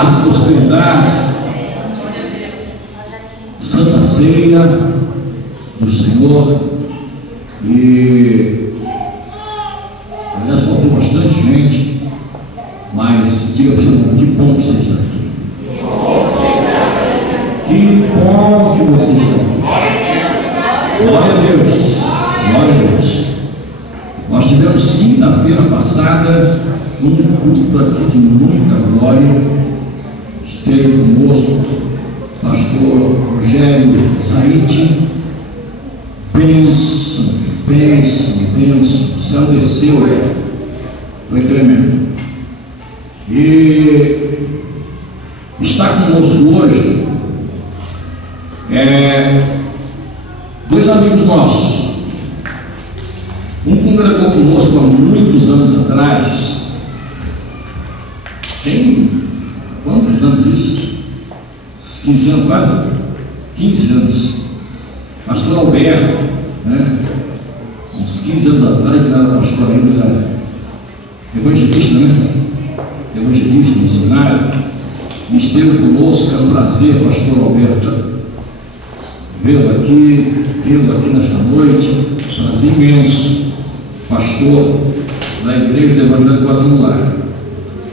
paz e prosperidade, Santa Ceia do Senhor. E aliás, faltou bastante gente, mas diga para o Senhor, que bom que você está aqui. Que bom que você está aqui. Glória a Deus, glória a Deus. Nós tivemos quinta-feira passada um culto aqui de muita glória. Esteve conosco pastor Rogério Zaite. Bênção, bênção, bênção. O céu desceu, foi tremendo. E está conosco hoje dois amigos nossos. Um congregou conosco há muitos anos atrás. Tem quantos anos isso? 15 anos quase? 15 anos. Pastor Alberto, né? Uns 15 anos atrás ele era pastor ainda, ele era evangelista, né? Evangelista, missionário. Esteve conosco, é um prazer, pastor Alberto, vê-lo aqui nesta noite. Prazer imenso. Pastor da Igreja do Evangelho Quadrangular.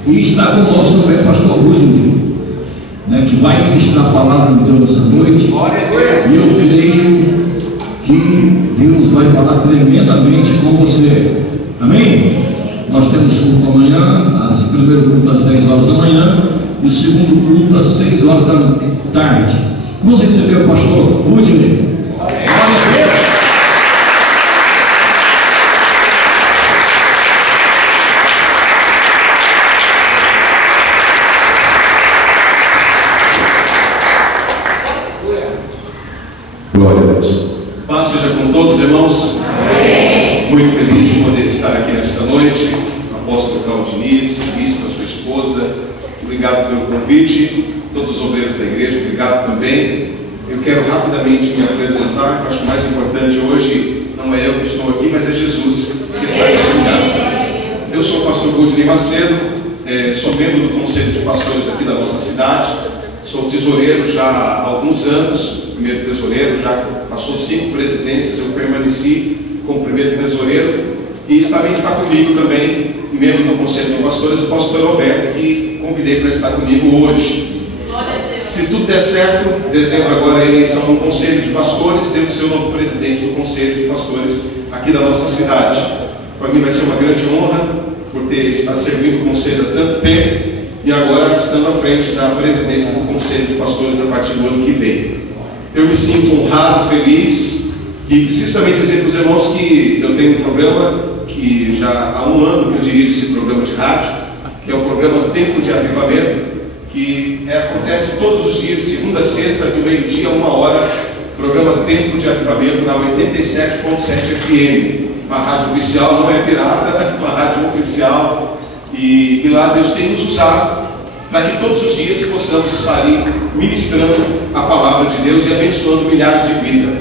E está conosco também o pastor Rúdio, né, que vai ministrar a palavra de Deus essa noite. E eu creio que Deus vai falar tremendamente com você. Amém? Nós temos culto amanhã, o primeiro culto às 10 horas da manhã e o segundo culto às 6 horas da tarde. Vamos receber o pastor Rúdio. Glória a Deus. Glória a Deus. Paz seja com todos, irmãos. Amém. Muito feliz de poder estar aqui nesta noite. Apóstolo Claudiniz, bispo, a sua esposa, obrigado pelo convite. Todos os obreiros da igreja, obrigado também. Eu quero rapidamente me apresentar. Eu acho que o mais importante hoje não é eu que estou aqui, mas é Jesus que está nesse lugar. Eu sou o pastor Rudney Macedo, sou membro do Conselho de Pastores aqui da nossa cidade. Sou tesoureiro já há alguns anos. Primeiro tesoureiro, já passou 5 presidências, eu permaneci como primeiro tesoureiro. E também está comigo também, membro do Conselho de Pastores, o pastor Roberto, que convidei para estar comigo hoje. Se tudo der certo, dezembro agora a eleição no Conselho de Pastores, devo ser o novo presidente do Conselho de Pastores aqui da nossa cidade. Para mim vai ser uma grande honra, por ter estado servindo o Conselho há tanto tempo, e agora estando à frente da presidência do Conselho de Pastores a partir do ano que vem. Eu me sinto honrado, feliz, e preciso também dizer para os irmãos que eu tenho um programa que já há um ano que eu dirijo esse programa de rádio, que é o programa Tempo de Avivamento, que acontece todos os dias, segunda a sexta, do meio-dia a 1h, programa Tempo de Avivamento na 87.7 FM, uma rádio oficial, não é pirata, uma rádio oficial, e lá Deus tem nos usado para que todos os dias possamos estar ali ministrando a palavra de Deus e abençoando milhares de vidas.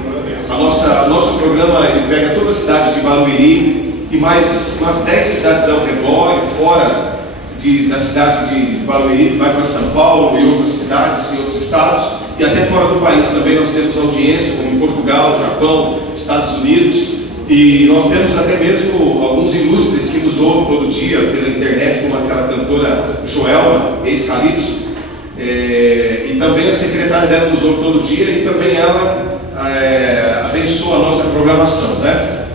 Nosso programa ele pega toda a cidade de Barueri e mais umas 10 cidades ao redor e fora da cidade de Barueri, vai para São Paulo e outras cidades e outros estados, e até fora do país também nós temos audiência, como em Portugal, Japão, Estados Unidos, e nós temos até mesmo alguns ilustres que nos ouvem todo dia pela internet, como aquela cantora Joelma, ex-Calypso, e também a secretária dela nos ouve todo dia, e também ela abençoa a nossa programação, né?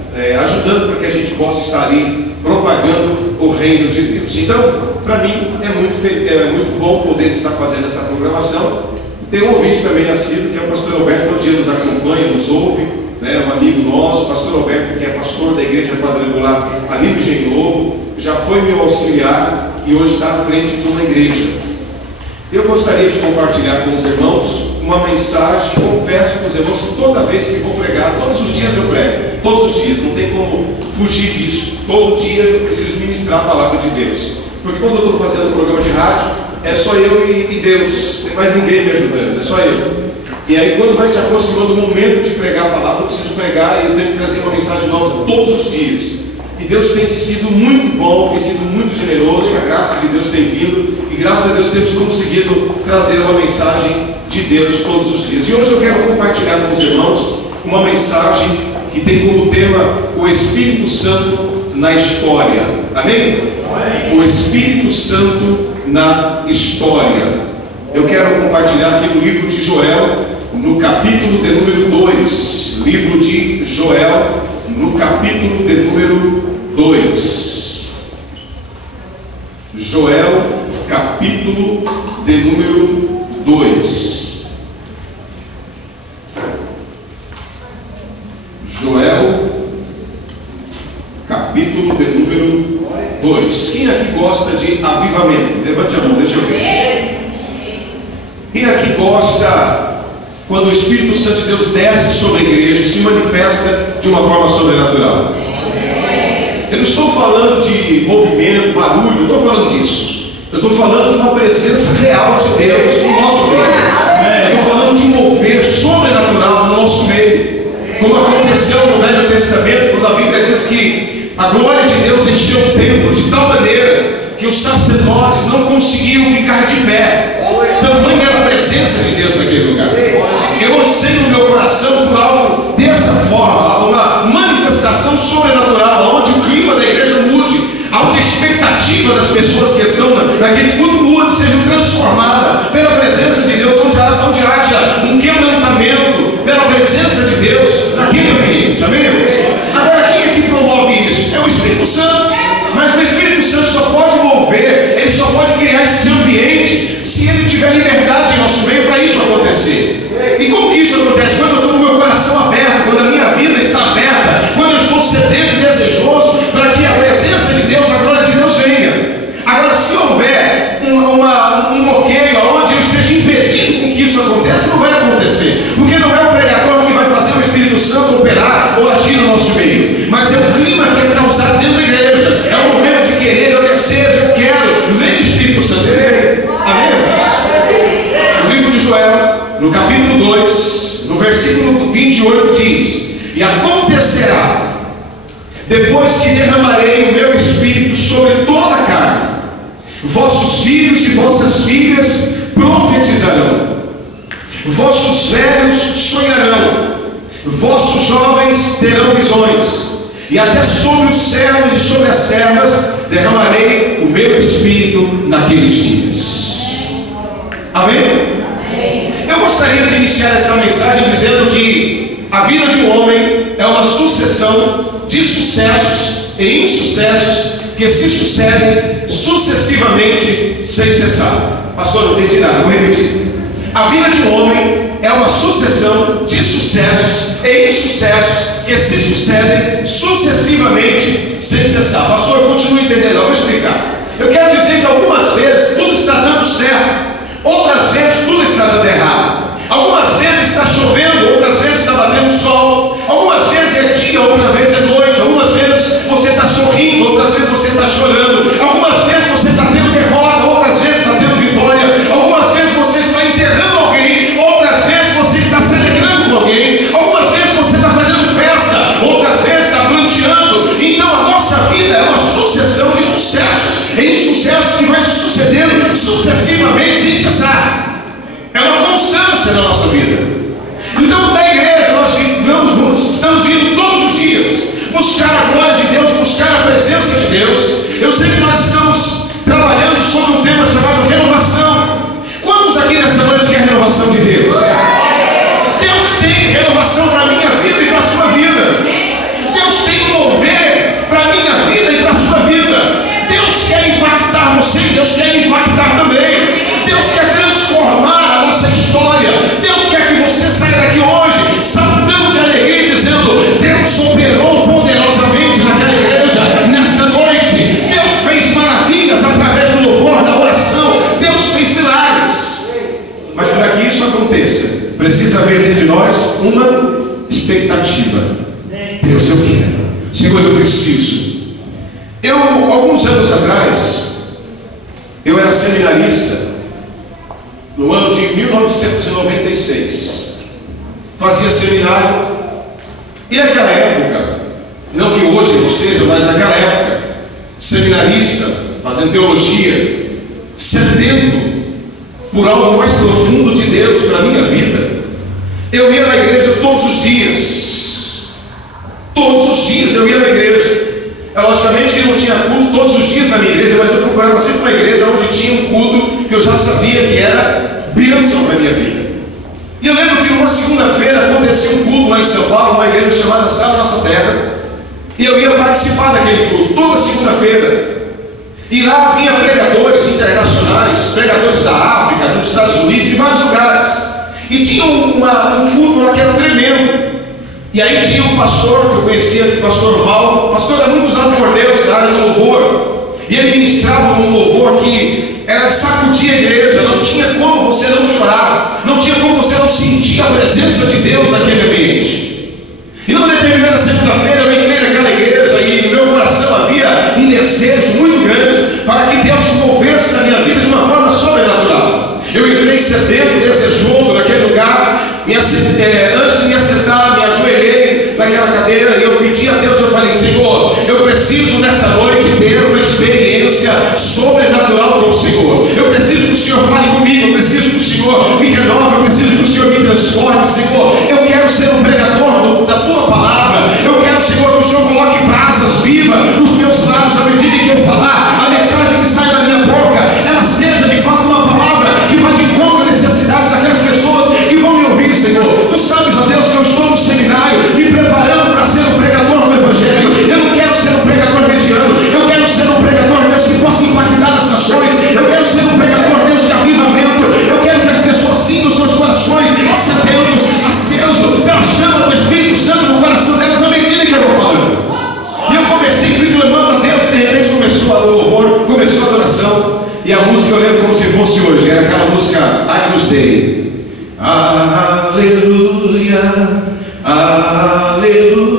Ajudando para que a gente possa estar ali propagando o reino de Deus. Então, para mim é muito bom poder estar fazendo essa programação. Tem um ouvinte também nascido, que é o pastor Roberto, todo dia nos acompanha, nos ouve, né? Um amigo nosso, o pastor Roberto, que é pastor da Igreja Quadrangular ali no Engenho Novo, já foi meu auxiliar e hoje está à frente de uma igreja. Eu gostaria de compartilhar com os irmãos uma mensagem. Confesso com os irmãos que toda vez que vou pregar, todos os dias eu prego, todos os dias, não tem como fugir disso. Todo dia eu preciso ministrar a palavra de Deus, porque quando eu estou fazendo um programa de rádio, é só eu e Deus, não tem mais ninguém me ajudando, é só eu. E aí quando vai se aproximando o momento de pregar a palavra, eu preciso pregar e eu tenho que trazer uma mensagem nova todos os dias. E Deus tem sido muito bom, tem sido muito generoso, a graça de Deus tem vindo, e graças a Deus temos conseguido trazer uma mensagem de Deus todos os dias. E hoje eu quero compartilhar com os irmãos uma mensagem que tem como tema o Espírito Santo na história. Amém? O Espírito Santo na história. Eu quero compartilhar aqui no livro de Joel, no capítulo de número 2. Livro de Joel, no capítulo de número 2. Joel, capítulo de número 2. Joel, capítulo de número 2. Quem aqui gosta de avivamento? Levante a mão, deixa eu ver. Quem aqui gosta quando o Espírito Santo de Deus desce sobre a igreja e se manifesta de uma forma sobrenatural? Eu não estou falando de movimento, barulho, não estou falando disso. Eu estou falando de uma presença real de Deus no nosso meio. Eu estou falando de um mover sobrenatural no nosso meio. Como aconteceu no Velho Testamento, quando a Bíblia diz que a glória de Deus encheu o templo de tal maneira que os sacerdotes não conseguiam ficar de pé. Tamanha era a presença de Deus naquele lugar. Eu anseio no meu coração por algo dessa forma, uma manifestação sobrenatural, onde o clima da igreja mude, onde a expectativa das pessoas que estão naquele culto mude, seja transformada pela presença de Deus, onde haja um quebrantamento pela presença de Deus naquele ambiente. Amém, irmãos? Agora, quem é que promove isso? É o Espírito Santo. Mas o Espírito Santo só pode mover, ele só pode criar esse ambiente se ele tiver liberdade em nosso meio para isso acontecer. E como que isso acontece? Quando eu estou com o meu coração aberto, quando a minha vida está aberta, quando eu estou sedento e desejoso para que a presença de Deus, a glória de Deus venha. Agora, se houver um bloqueio onde eu esteja impedindo com que isso aconteça, não vai acontecer. Porque não é o pregador que vai fazer o Espírito Santo operar ou agir no nosso meio, mas é o clima que é causado dentro da igreja. É o momento de querer, eu desejo, eu quero. Vem Espírito Santo, ele vem. Amém? No livro de Joel, no capítulo 2, no versículo 28 diz: e acontecerá, depois que derramarei o meu Espírito sobre toda a carne, vossos filhos e vossas filhas profetizarão, vossos velhos sonharão, vossos jovens terão visões, e até sobre os servos e sobre as servas derramarei o meu Espírito naqueles dias. Amém? Eu gostaria de iniciar essa mensagem dizendo que a vida de um homem é uma sucessão de sucessos e insucessos que se sucedem sucessivamente sem cessar. Pastor, não entendi nada, vou repetir. A vida de um homem é uma sucessão de sucessos e insucessos que se sucedem sucessivamente sem cessar. Pastor, eu continuo entendendo, eu vou explicar. Eu quero dizer que algumas vezes tudo está dando certo, outras vezes tudo está dando errado. Algumas vezes está chovendo, outras vezes está batendo sol. Algumas vezes é dia, outras vezes é noite. Algumas vezes você está sorrindo, outras vezes você está chorando. Algumas vezes você está tendo derrota, outras vezes está tendo vitória. Algumas vezes você está enterrando alguém, outras vezes você está celebrando com alguém. Algumas vezes você está fazendo festa, outras vezes está planteando. Então a nossa vida é uma sucessão de sucessos e insucessos que vai se sucedendo sucessivamente sem cessar. É uma constância na nossa vida. Então, na igreja, nós estamos indo todos os dias buscar a glória de Deus, buscar a presença de Deus. Eu sei que nós estamos trabalhando sobre um tema chamado renovação. Quantos aqui nesta noite querem renovação de Deus? Deus tem renovação para a minha vida e para a sua vida. Deus tem mover para a minha vida e para a sua vida. Deus quer impactar você, Deus quer me impactar também. Deus quer transformar a nossa história. Deus quer que você saia daqui hoje saltando de alegria e dizendo: Deus operou poderosamente naquela igreja nesta noite. Deus fez maravilhas através do louvor, da oração. Deus fez milagres. Mas para que isso aconteça, precisa haver dentro de nós uma expectativa. Deus, eu quero. Senhor, eu preciso. Alguns anos atrás, eu era seminarista. No ano de 1996, fazia seminário, e naquela época, não que hoje não seja, mas naquela época, seminarista, fazendo teologia, sedento por algo mais profundo de Deus para a minha vida, eu ia na igreja todos os dias. Todos os dias eu ia na igreja. Logicamente que não tinha culto todos os dias na minha igreja, mas eu procurava sempre uma igreja onde tinha um culto que eu já sabia que era bênção para a minha vida. E eu lembro que numa segunda-feira acontecia um culto lá em São Paulo, uma igreja chamada Sal Nossa Terra, e eu ia participar daquele culto, toda segunda-feira. E lá vinha pregadores internacionais, pregadores da África, dos Estados Unidos, de vários lugares. E tinha um culto lá que era tremendo. E aí tinha um pastor que eu conhecia, o pastor Paulo. O pastor era muito usado por Deus na área do louvor. E ele ministrava um louvor que era sacudir a igreja. Não tinha como você não chorar, não tinha como você não sentir a presença de Deus naquele ambiente. E numa determinada segunda-feira eu entrei naquela igreja e no meu coração havia um desejo muito grande para que Deus se movesse na minha vida de uma forma sobrenatural. Eu entrei sedento, desejoso naquele lugar. Antes de me assentar, me ajoelhei naquela cadeira e eu pedi a Deus, eu falei: Senhor, eu preciso nesta noite ter uma experiência sobrenatural com o Senhor. Eu preciso que o Senhor fale comigo, eu preciso que o Senhor me renove, eu preciso que o Senhor me transforme, Senhor. Eu quero ser um pregador da Tua Palavra. Eu quero, Senhor, que o Senhor coloque brasas vivas nos meus lábios à medida que eu falar. A mensagem que sai da minha boca, ela seja de fato uma palavra que vai de encontro à necessidade daquelas pessoas que vão me ouvir, Senhor. Tu sabes, ó Deus, que eu estou no seminário me preparando para ser um pregador no Evangelho. Eu não quero ser um pregador mediano, eu quero ser um pregador, Deus, que possa impactar as nações. Eu quero ser um pregador, Deus, de avivamento. Eu quero que as pessoas sintam os seus corações sedentos, acesos pela chama do Espírito Santo no coração delas à medida que eu vou falando. E eu comecei, fui clamando a Deus, e de repente começou a louvor, começou a adoração. E a música eu lembro como se fosse hoje, era aquela música Agnus Dei. Aleluia, aleluia.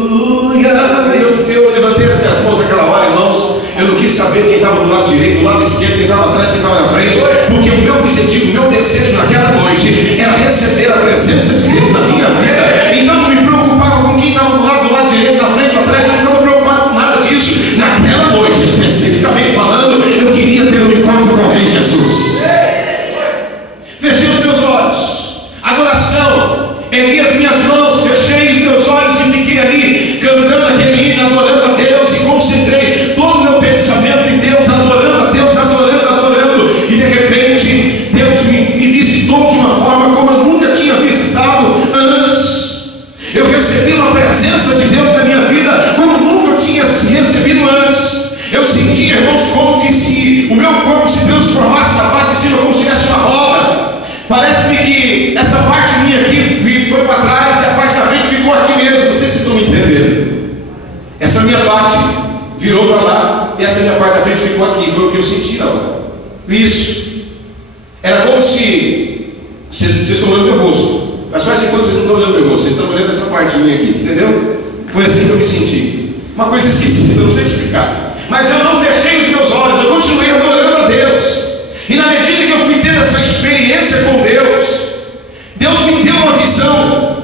Eu levantei as minhas mãos naquela hora, irmãos. Eu não quis saber quem estava do lado direito, do lado esquerdo, quem estava atrás, quem estava na frente, porque o meu objetivo, o meu desejo naquela noite era receber a presença de Deus na minha vida. Então não me preocupava com quem estava do lado direito, na frente ou atrás. Eu não estava preocupado com nada disso. Naquela noite, especificamente falando, eu queria ter um encontro com o Rei Jesus. Fechei os meus olhos. Adoração, ergui as minhas mãos, fechei os meus olhos e fiquei ali cantando aquele hino, adorando a Deus, e concentrei todo o meu pensamento em Deus, adorando a Deus, adorando, e de repente Deus me visitou de uma forma como eu nunca tinha visitado antes. Eu recebi uma presença de Deus na minha vida como nunca eu tinha recebido antes. Eu senti, irmãos, como que se o meu corpo se transformasse na parte de cima como se tivesse uma roda. Parece-me que essa parte minha aqui foi para trás e a parte da frente ficou aqui mesmo. Não sei se vocês estão me entendendo. Essa minha parte virou para lá e essa minha parte da frente ficou aqui. Foi o que eu senti na hora. Isso. Era como se vocês estão olhando meu rosto. Mas faz de conta que vocês não estão olhando meu rosto. Vocês estão olhando essa parte minha aqui. Entendeu? Foi assim que eu me senti. Uma coisa esquisita, eu não sei explicar. Mas eu não fechei os meus olhos. Eu continuei adorando a Deus. E na medida que eu fui tendo essa experiência com Deus, Deus me deu uma visão.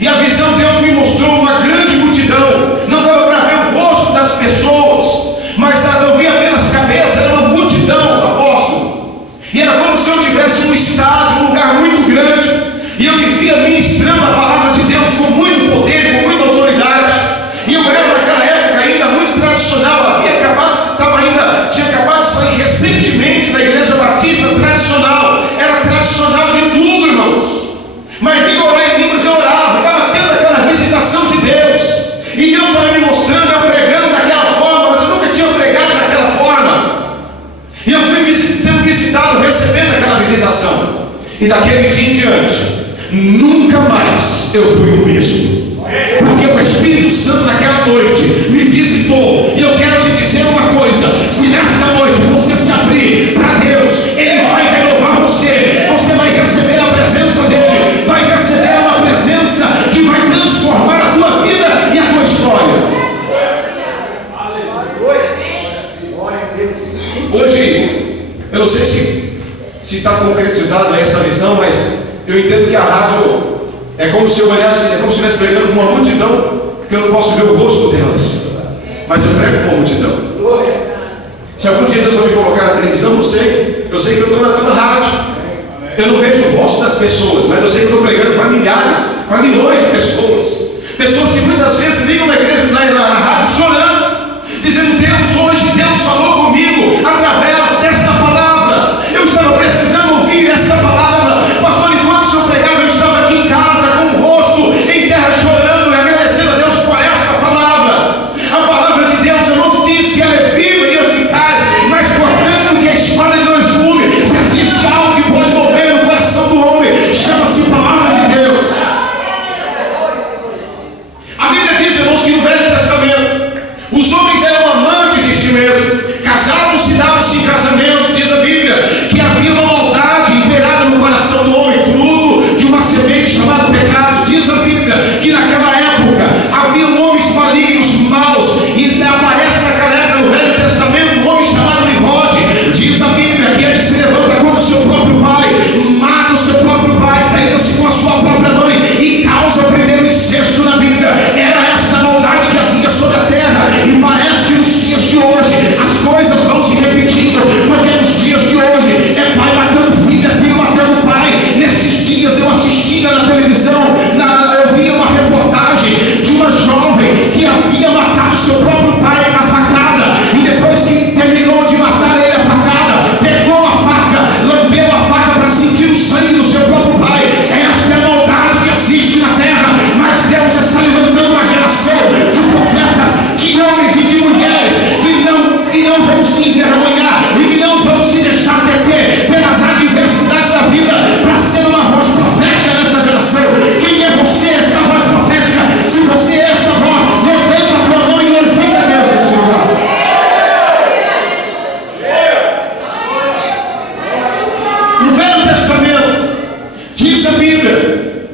E a visão, Deus me mostrou uma grande multidão. Não dava para ver o rosto das pessoas, mas eu vi apenas cabeça. Era uma multidão, apóstolo. E era como se eu estivesse num estádio, um lugar muito grande. E eu me via ministrando a palavra de Deus com muito poder, com muita autoridade. E eu era naquela época ainda muito tradicional. Tinha acabado de sair recentemente da igreja batista tradicional. Era tradicional de tudo, irmãos. Mas nem orar em línguas eu orava. Estava tendo aquela visitação de Deus. E Deus estava me mostrando, eu pregando daquela forma, mas eu nunca tinha pregado daquela forma. E eu fui sendo visitado, recebendo aquela visitação. E daquele dia em diante, nunca mais eu fui o mesmo. Porque o Espírito Santo naquela noite me visitou. E eu quero te dizer uma coisa: se nesta noite você se abrir para Deus, Ele vai renovar você. Você vai receber a presença dEle, vai receber uma presença que vai transformar a tua vida e a tua história. Hoje, eu não sei se está concretizada essa visão, mas eu entendo que a rádio é como se eu olhasse, é como se eu estivesse pregando com uma multidão, que eu não posso ver o rosto delas, mas eu prego com uma multidão. Se algum dia Deus vai me colocar na televisão, não sei. Eu Eu sei que eu estou na rádio. Eu não vejo o rosto das pessoas, mas eu sei que eu estou pregando para milhares, para milhões de pessoas. Pessoas que muitas vezes ligam na igreja, na rádio, chorando, dizendo: Deus, hoje Deus falou comigo através desta palavra. Eu estava precisando ouvir esta palavra. Pastor, enquanto o senhor pregava, eu estava aqui em casa com o rosto em terra chorando e agradecendo a Deus por esta palavra. A palavra de Deus, irmãos, diz que ela é viva e eficaz, mais cortante do que a espada de dois gumes. Se existe algo que pode mover o coração do homem, chama-se palavra de Deus. A Bíblia diz, irmãos, que no Velho Testamento os homens eram amantes de si mesmos, casavam-se, davam-se em casamento. Diz a Bíblia que havia uma maldade imperada no coração do homem, fruto de uma semente chamada pecado. Diz a Bíblia que naquela época havia homens malignos, maus, e aparece naquela época no Velho Testamento um homem chamado Nimrod. Diz a Bíblia que ele se levanta contra o seu próprio pai, mata o seu próprio pai, deita-se com a sua própria mãe e causa o primeiro incesto na Bíblia. Era esta maldade que havia sobre a terra, e parece que nos dias de hoje as coisas vão se repetindo, porque nos dias de hoje é pai matando filho, é filho matando pai. Nesses dias eu assistia na televisão, eu via uma reportagem de uma jovem que havia matado seu próprio pai na facada, e depois que terminou de matar ele a facada, pegou a faca, lambeu a faca para sentir o sangue do seu próprio pai. Esta é a maldade que existe na terra, mas Deus está levantando uma geração de profetas, de homens e de mulheres que não vão se envergonhar e que não vão se deixar deter pelas adversidades da vida, para ser uma voz profética nessa geração. Quem é você, essa voz profética? Se você é essa voz, levante a tua mão e glorifique a Deus nesse lugar. No Velho Testamento diz a Bíblia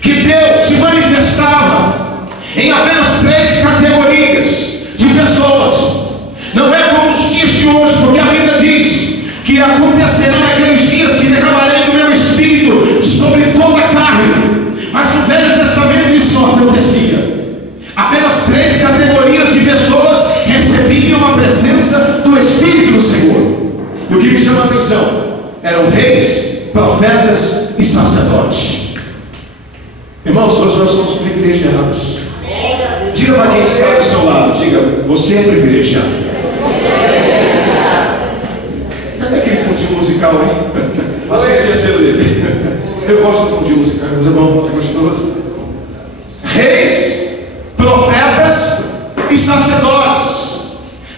que Deus se manifestava em apenas 3 categorias de pessoas. Não é como nos dias de hoje, porque a Bíblia diz que acontecerá naqueles dias que derramarei do meu espírito sobre toda a carne. Mas no Velho Testamento isso não acontecia. Apenas 3 categorias de pessoas recebiam a presença do Espírito do Senhor. E o que me chama a atenção eram reis, profetas e sacerdotes. Irmãos, hoje nós somos privilegiados. Diga para quem está ao seu lado, diga: você é privilegiado. Cadê aquele fundinho musical, hein? Você esqueceu dele. Eu gosto do fundinho musical, mas é bom, é gostoso. Reis, profetas e sacerdotes.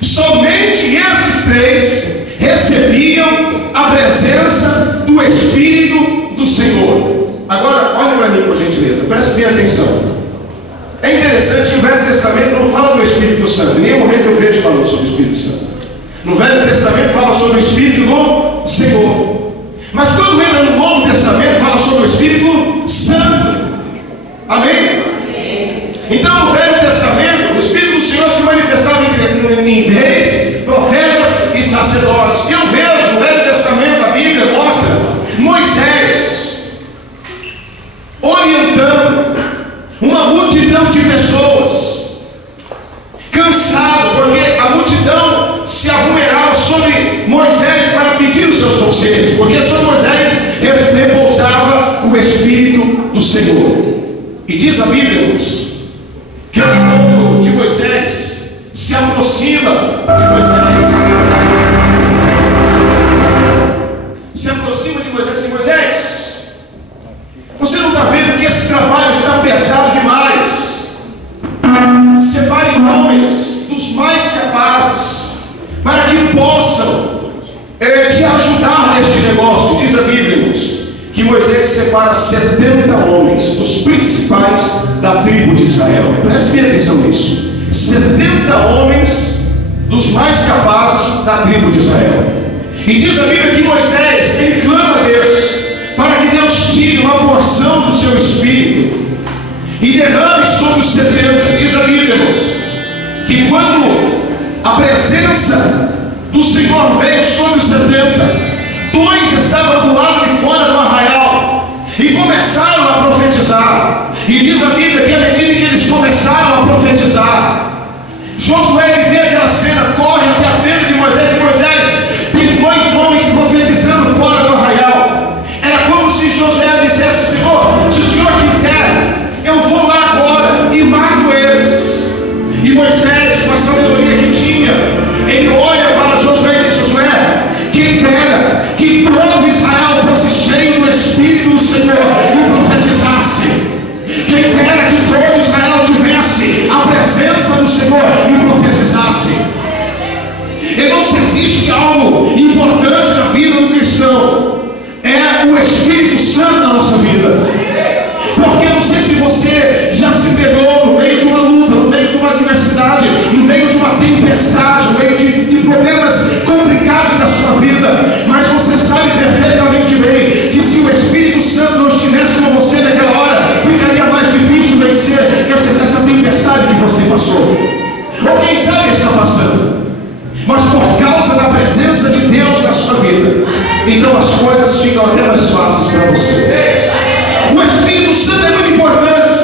Somente esses 3 recebiam a presença do Espírito do Senhor. Agora, olha para mim, por gentileza, preste bem atenção. É interessante que o Velho Testamento não fala do Espírito Santo. Em nenhum momento eu vejo falando sobre o Espírito Santo. No Velho Testamento fala sobre o Espírito do Senhor. Mas quando entra no Novo Testamento fala sobre o Espírito Santo. Amém? Então no Velho Testamento o Espírito do Senhor se manifestava em reis, profetas e sacerdotes. Eu vejo no Velho Testamento, a Bíblia mostra Moisés orientando uma multidão de pessoas, cansado, porque a multidão se aglomerava sobre Moisés para pedir os seus conselhos, porque sobre Moisés repousava o Espírito do Senhor. E diz a Bíblia, irmãos, que o povo de Moisés se aproxima de Moisés. Se aproxima de Moisés e diz: Moisés, você não está vendo que esse trabalho está pesado demais? Separe homens dos mais capazes para que possam te ajudar neste negócio. Diz a Bíblia, irmãos, que Moisés separa 70 homens, os principais da tribo de Israel. Preste bem atenção nisso. 70 homens dos mais capazes da tribo de Israel. E diz a Bíblia que Moisés, ele clama a Deus para que Deus tire uma porção do seu espírito e derrame sobre os 70. Diz a Bíblia, irmãos, que quando a presença do Senhor veio sobre os 70, 2 estavam do lado de fora do arraial e começaram a profetizar. E diz a Bíblia que à medida que eles começaram a profetizar, Josué vê aquela cena, corre até a tenda de Moisés. E Moisés, tem 2 homens profetizando que todo Israel fosse cheio do Espírito do Senhor e profetizasse. Quem dera que todo Israel tivesse a presença do Senhor e profetizasse. Então, se existe algo importante na vida do cristão, é o Espírito Santo na nossa vida. Porque eu não sei se você já se pegou no meio de uma luta, no meio de uma adversidade, no meio de uma tempestade, no meio de problemas complicados da sua vida, mas você sabe perfeitamente bem que se o Espírito Santo não estivesse com você naquela hora, ficaria mais difícil vencer essa tempestade que você passou. Ou quem sabe está passando. Mas por causa da presença de Deus na sua vida, então as coisas ficam até mais fáceis para você. O Espírito Santo é muito importante.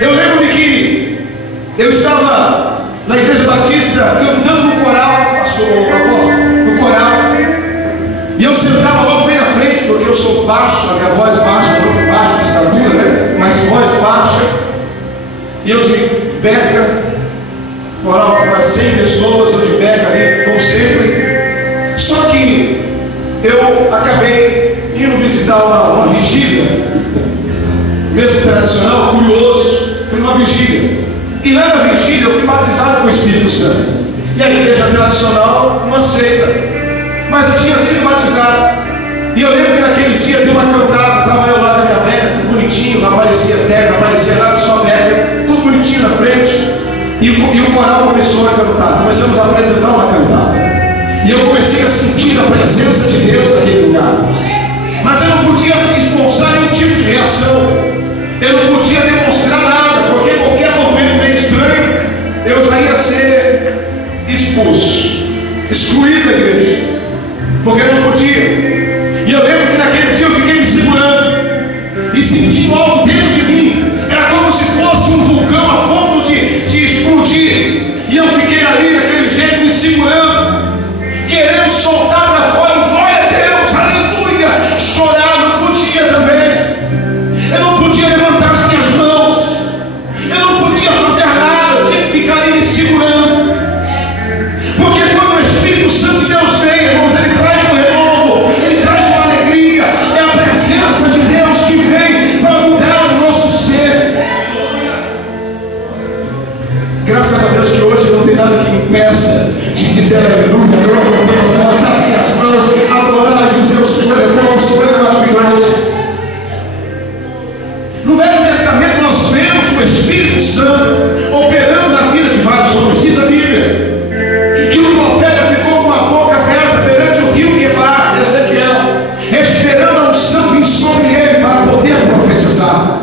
Eu lembro de que eu estava na Igreja Batista cantando no coral, pastor, apóstolo, no coral, e eu sentava logo bem na frente, porque eu sou baixo, a minha voz baixa, muito baixa de estatura, né? Mas voz baixa, e eu de beca, coral com umas 100 pessoas, eu de beca ali, como sempre. Só que eu acabei indo visitar uma vigília, mesmo tradicional, curioso, fui numa vigília. E lá na vigília eu fui batizado com o Espírito Santo. E a igreja tradicional não aceita. Mas eu tinha sido batizado. E eu lembro que naquele dia deu uma cantada, estava eu lá com a minha beca, tudo bonitinho, não aparecia terra, não aparecia nada, só beca, tudo bonitinho na frente. E o coral começou a cantar. Começamos a apresentar uma cantada. E eu comecei a sentir a presença de Deus naquele lugar. Mas eu não podia expulsar nenhum tipo de reação. Eu não podia demonstrar nada, porque qualquer movimento meio estranho, eu já ia ser expulso, excluído da igreja, porque eu não podia. E eu lembro que naquele dia eu fiquei me segurando e sentindo algo dentro de mim. Era como se fosse um vulcão a ponto de explodir. E eu fiquei ali daquele jeito me segurando, querendo soltar para fora, glória a Deus, aleluia, chorar, não podia também. Eu não podia levantar as minhas mãos, eu não podia fazer nada, eu tinha que ficar ali me segurando. Porque quando o Espírito Santo de Deus vem, irmãos, ele traz um renovo, ele traz uma alegria, é a presença de Deus que vem para mudar o nosso ser. Graças a Deus que hoje não tem nada que me impeça de dizer aleluia, glória a Deus, levantar as minhas mãos, adorar e dizer o Senhor é bom, o Senhor é maravilhoso. No Velho Testamento nós vemos o Espírito Santo operando na vida de vários homens. Diz a Bíblia que o profeta ficou com a boca aberta perante o rio Quebar, Ezequiel, esperando a unção vir sobre ele para poder profetizar.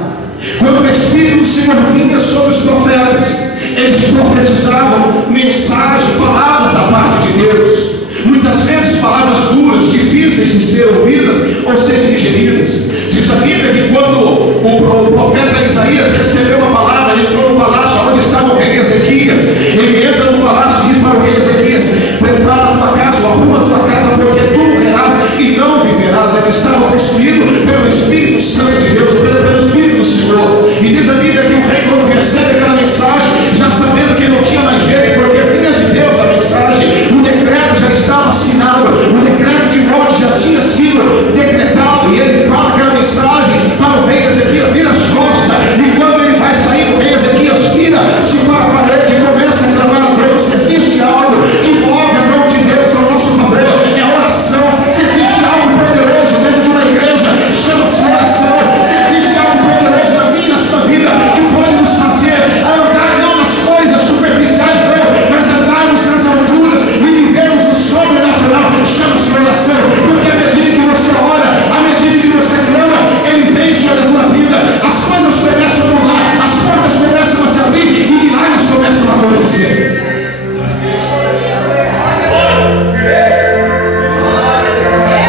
Quando o Espírito do Senhor vinha sobre os profetas, eles profetizavam mensagem, palavras da parte de Deus. Muitas vezes palavras duras, difíceis de ser ouvidas ou serem digeridas. Diz a Bíblia que quando o profeta Isaías recebeu uma palavra, ele entrou no palácio onde estava o rei Ezequias. Ele entra no palácio e diz para o rei Ezequias: prepara a tua casa, arruma a tua casa, porque tu verás e não viverás. Ele estava possuído pelo Espírito Santo de Deus, pelo Espírito do Senhor. E diz a Bíblia que o rei, quando recebe aquela mensagem, já sabendo que não tinha mais jeito, porque vinha de Deus a mensagem, o decreto já estava assinado, o decreto de morte já tinha sido decretado, e ele fala aquela mensagem para o rei Ezequias: vira as costas. E quando ele vai sair, o rei Ezequias vira-se para a parede e começa a clamar a Deus. Se existe algo que move a mão de Deus ao nosso favor, é a oração. Se existe algo poderoso dentro de uma igreja, chama-se oração. Se existe algo poderoso na minha e na sua vida, que pode nos fazer andar não nas coisas superficiais, não, mas andarmos nas alturas e vivermos no sobrenatural, chama-se oração. Porque à medida que você ora, à medida que você clama, ele vem sobre a tua vida, as coisas começam a mudar, as portas começam a se abrir e milagres começam a acontecer.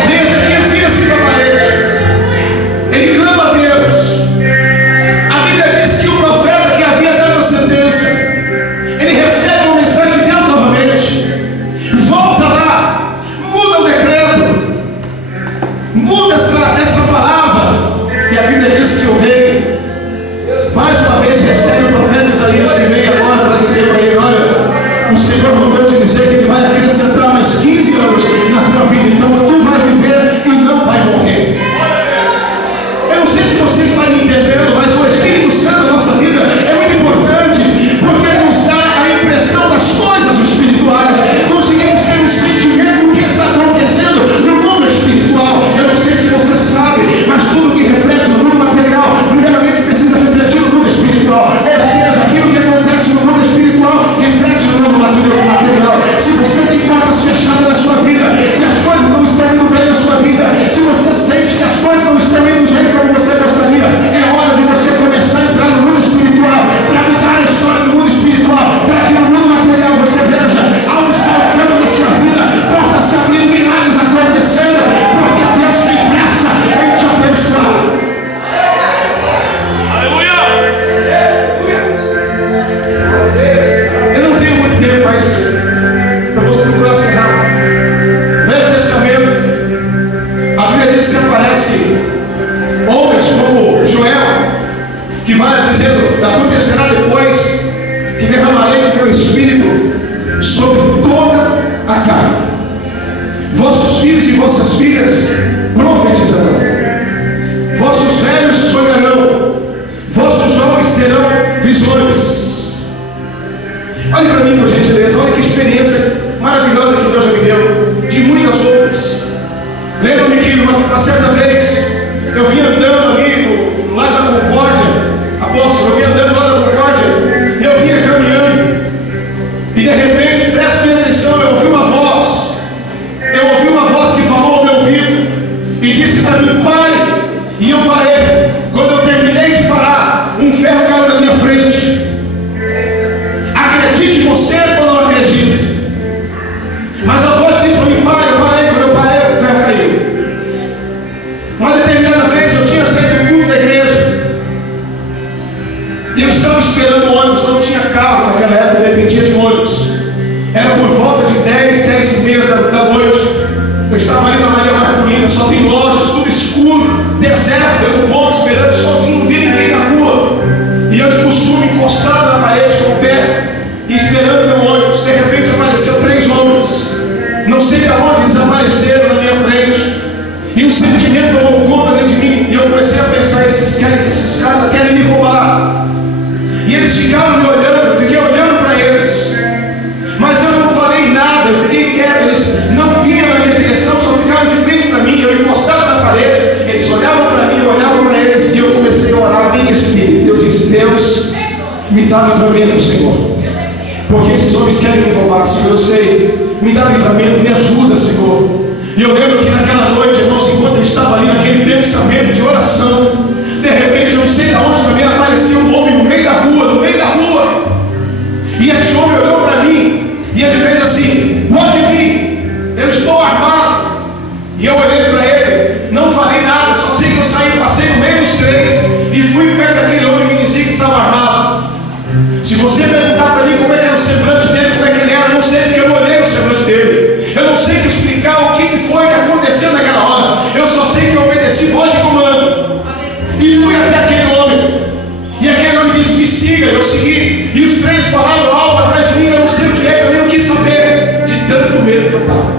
Ezequias vira-se para a parede, ele clama a Deus. A Bíblia diz que o profeta que havia dado a sentença, ele recebe uma mensagem de Deus novamente, volta lá, muda o decreto, muda essa palavra. E a Bíblia diz que o rei mais uma vez recebe o profeta Isaías, que vem agora para dizer para ele: olha, o Senhor mandou te dizer que ele vai acrescentar mais 15 anos na tua vida, então tu vai viver vezes que aparecem homens como Joel, que vai dizendo: acontecerá depois que derramarei o meu espírito sobre toda a carne. Vossos filhos e vossas filhas profetizarão, vossos velhos sonharão, vossos jovens terão visões. Olhe para mim, por gentileza, olha que experiência maravilhosa que Deus já me deu, de muitas outras. Lembro-me que uma certa vez eu vinha andando ali no lado da Concórdia, apóstolo, eu vinha andando lá da Concórdia, e eu vinha caminhando, e de repente, preste atenção, eu ouvi uma voz que falou ao meu ouvido, e disse para mim: pare, e eu parei. Quando eu terminei de parar, um ferro caiu na minha frente. Acredite você ou não acredite, mas a voz disse para mim: pare, eu parei. Quando eu parei, o ferro caiu. Uma determinada vez eu tinha saído do culto da igreja, e eu estava esperando o ônibus, não tinha carro naquela época, dependia de ônibus. Era por volta de 10h30 da noite. Eu estava ali na Maria Marcolina, só tem lojas, tudo escuro, deserto, eu no ponto, esperando sozinho, não vi ninguém na rua. E eu de costume encostado na parede com o pé e esperando meu ônibus. De repente apareceu 3 homens, não sei de onde eles apareceram na minha frente, e um sentimento tomou conta dentro de mim, e eu comecei a pensar: esses caras querem me roubar. E eles ficaram me olhando, eu fiquei olhando para eles, mas eu não falei nada, eu fiquei quieto. Eles não vinham na minha direção, só ficaram de frente para mim, eu encostado na parede, eles olhavam para mim, eu olhava para eles, e eu comecei a orar em espírito. Eu disse: Deus, me dá livramento, Senhor, porque esses homens querem me roubar, Senhor, eu sei, me dá livramento, me ajuda, Senhor. E eu lembro que naquela noite, irmãos, enquanto eu estava ali naquele pensamento de oração, de repente, eu não sei de onde também apareceu um homem no meio da rua, e esse homem olhou para mim, e ele fez assim: pode vir, eu estou armado. E eu olhei para ele, não falei nada, só sei que eu saí, passei no meio dos 3 e fui perto daquele homem que dizia que estava armado. Se você perguntar para mim como é que era o semblante dele, como é que ele era, eu não sei, porque eu não olhei o semblante dele. Eu não sei te explicar o que foi que aconteceu naquela hora. Eu só sei que eu obedeci voz de comando e fui até aquele homem, e aquele homem disse: me siga. Eu segui, e os 3 falaram algo atrás de mim, eu não sei o que é, eu nem quis saber, de tanto medo que eu estava.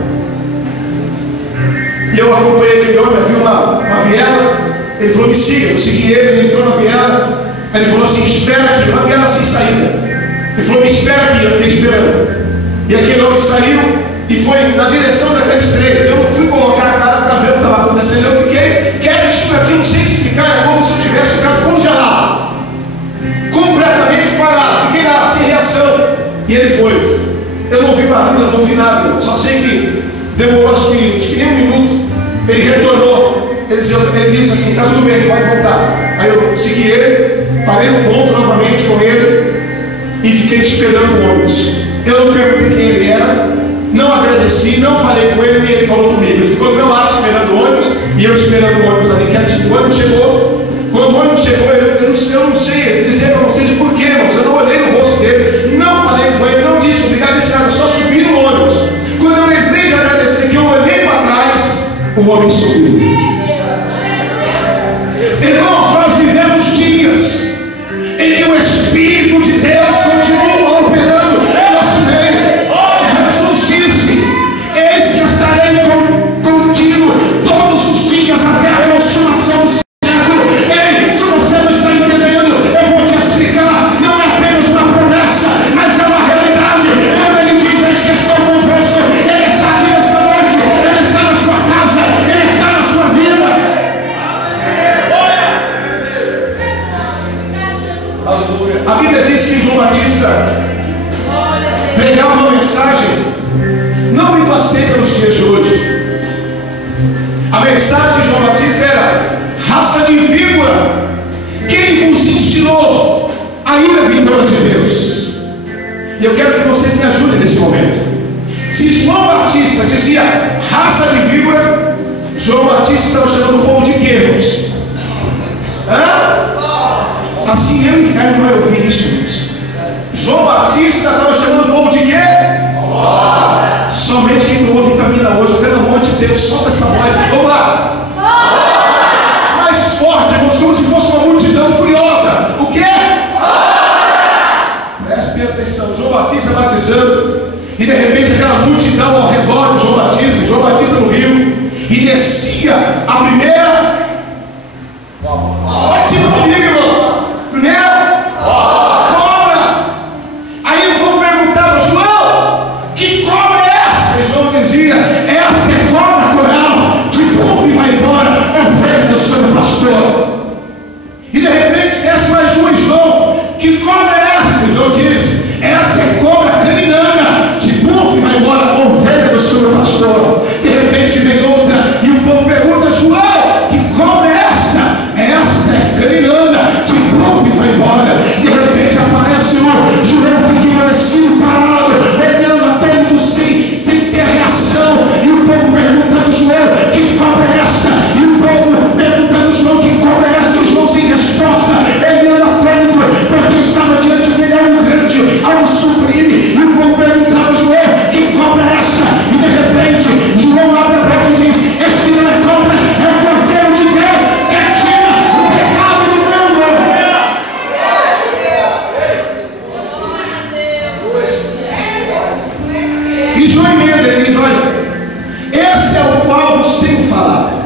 E eu acompanhei aquele homem, vi uma viela, ele falou: me siga. Eu segui ele entrou na viela, aí ele falou assim: espera aqui, uma viela sem saída. Ele falou: me espera aqui. Eu fiquei esperando, e aquele homem saiu e foi na direção daqueles 3. Eu não fui colocar a cara para ver o que estava acontecendo, eu fiquei quieto aqui, não sei explicar, é como se eu tivesse ficado congelado, completamente parado, fiquei lá sem reação. E ele foi, eu não ouvi barulho, eu não ouvi nada, eu só sei que demorou acho que nem 1 minuto. Ele retornou, ele disse assim: está tudo bem, pode voltar. Aí eu segui ele, parei no ponto novamente com ele e fiquei esperando o ônibus. Eu não perguntei quem ele era, não agradeci, não falei com ele, e ele falou comigo. Ele ficou do meu lado esperando o ônibus, e eu esperando o ônibus ali quietinho. O ônibus chegou, quando o ônibus chegou, eu não sei dizer para vocês por quê, irmãos. Eu não olhei no rosto dele, não falei com ele, não disse obrigado esse cara, eu só subi no ônibus. Quando eu lembrei de agradecer, que eu olhei para trás, o homem subiu. Irmãos, nós vivemos dias em que o Espírito de Deus continua operando em nosso meio. Jesus disse: eis que estarei contigo todos os dias até a consumação do século. Ei, se você não está entendendo, eu vou te explicar. Não é apenas uma promessa, mas é uma realidade. Quando ele diz: eis que estou convosco, ele está aqui nesta noite, ele está na sua casa, ele está na sua vida. A Bíblia diz que João Batista pregava uma mensagem não muito aceita nos dias de hoje. A mensagem de João Batista era: raça de víbora, quem vos ensinou a ira vindoura de Deus? E eu quero que vocês me ajudem nesse momento. Se João Batista dizia raça de víbora, João Batista estava chamando o povo de quê, irmãos? Assim nem o inferno vai ouvir isso, irmãos. João Batista estava chamando o povo de quê? Somente quem não ouve caminha hoje. Pelo amor de Deus, solta essa voz. Vamos lá. batizando, e de repente aquela multidão ao redor de João Batista no rio, e descia a primeira. Participa comigo, irmãos. Primeira cobra. Aí o povo perguntava: João, que cobra é essa? E João dizia: essa é cobra coral, de burro e vai embora, ovelha do seu pastor. E de repente desce mais um, e João: que cobra é essa? E João diz: essa é cobra caninana, de burro e vai embora, ovelha do seu pastor. De repente vem outra, e o povo pergunta: João, que cobra é esta? Esta é caninana, de burro e vai embora. De repente aparece um, João fica envelhecido, parado, olhando atônito, sem ter reação. E o povo perguntando: João, que cobra é esta? E o povo perguntando: João, que cobra é esta? E João sem resposta, olhando atônito, porque estava diante dele algo grande, algo sublime. E o povo perguntava: João, que cobra é esta? E de repente João abre a boca e diz: este não é cobra, é o Cordeiro de Deus, que tira o pecado do mundo. E João emenda, ele diz: olha, esse é o qual vos tenho falado.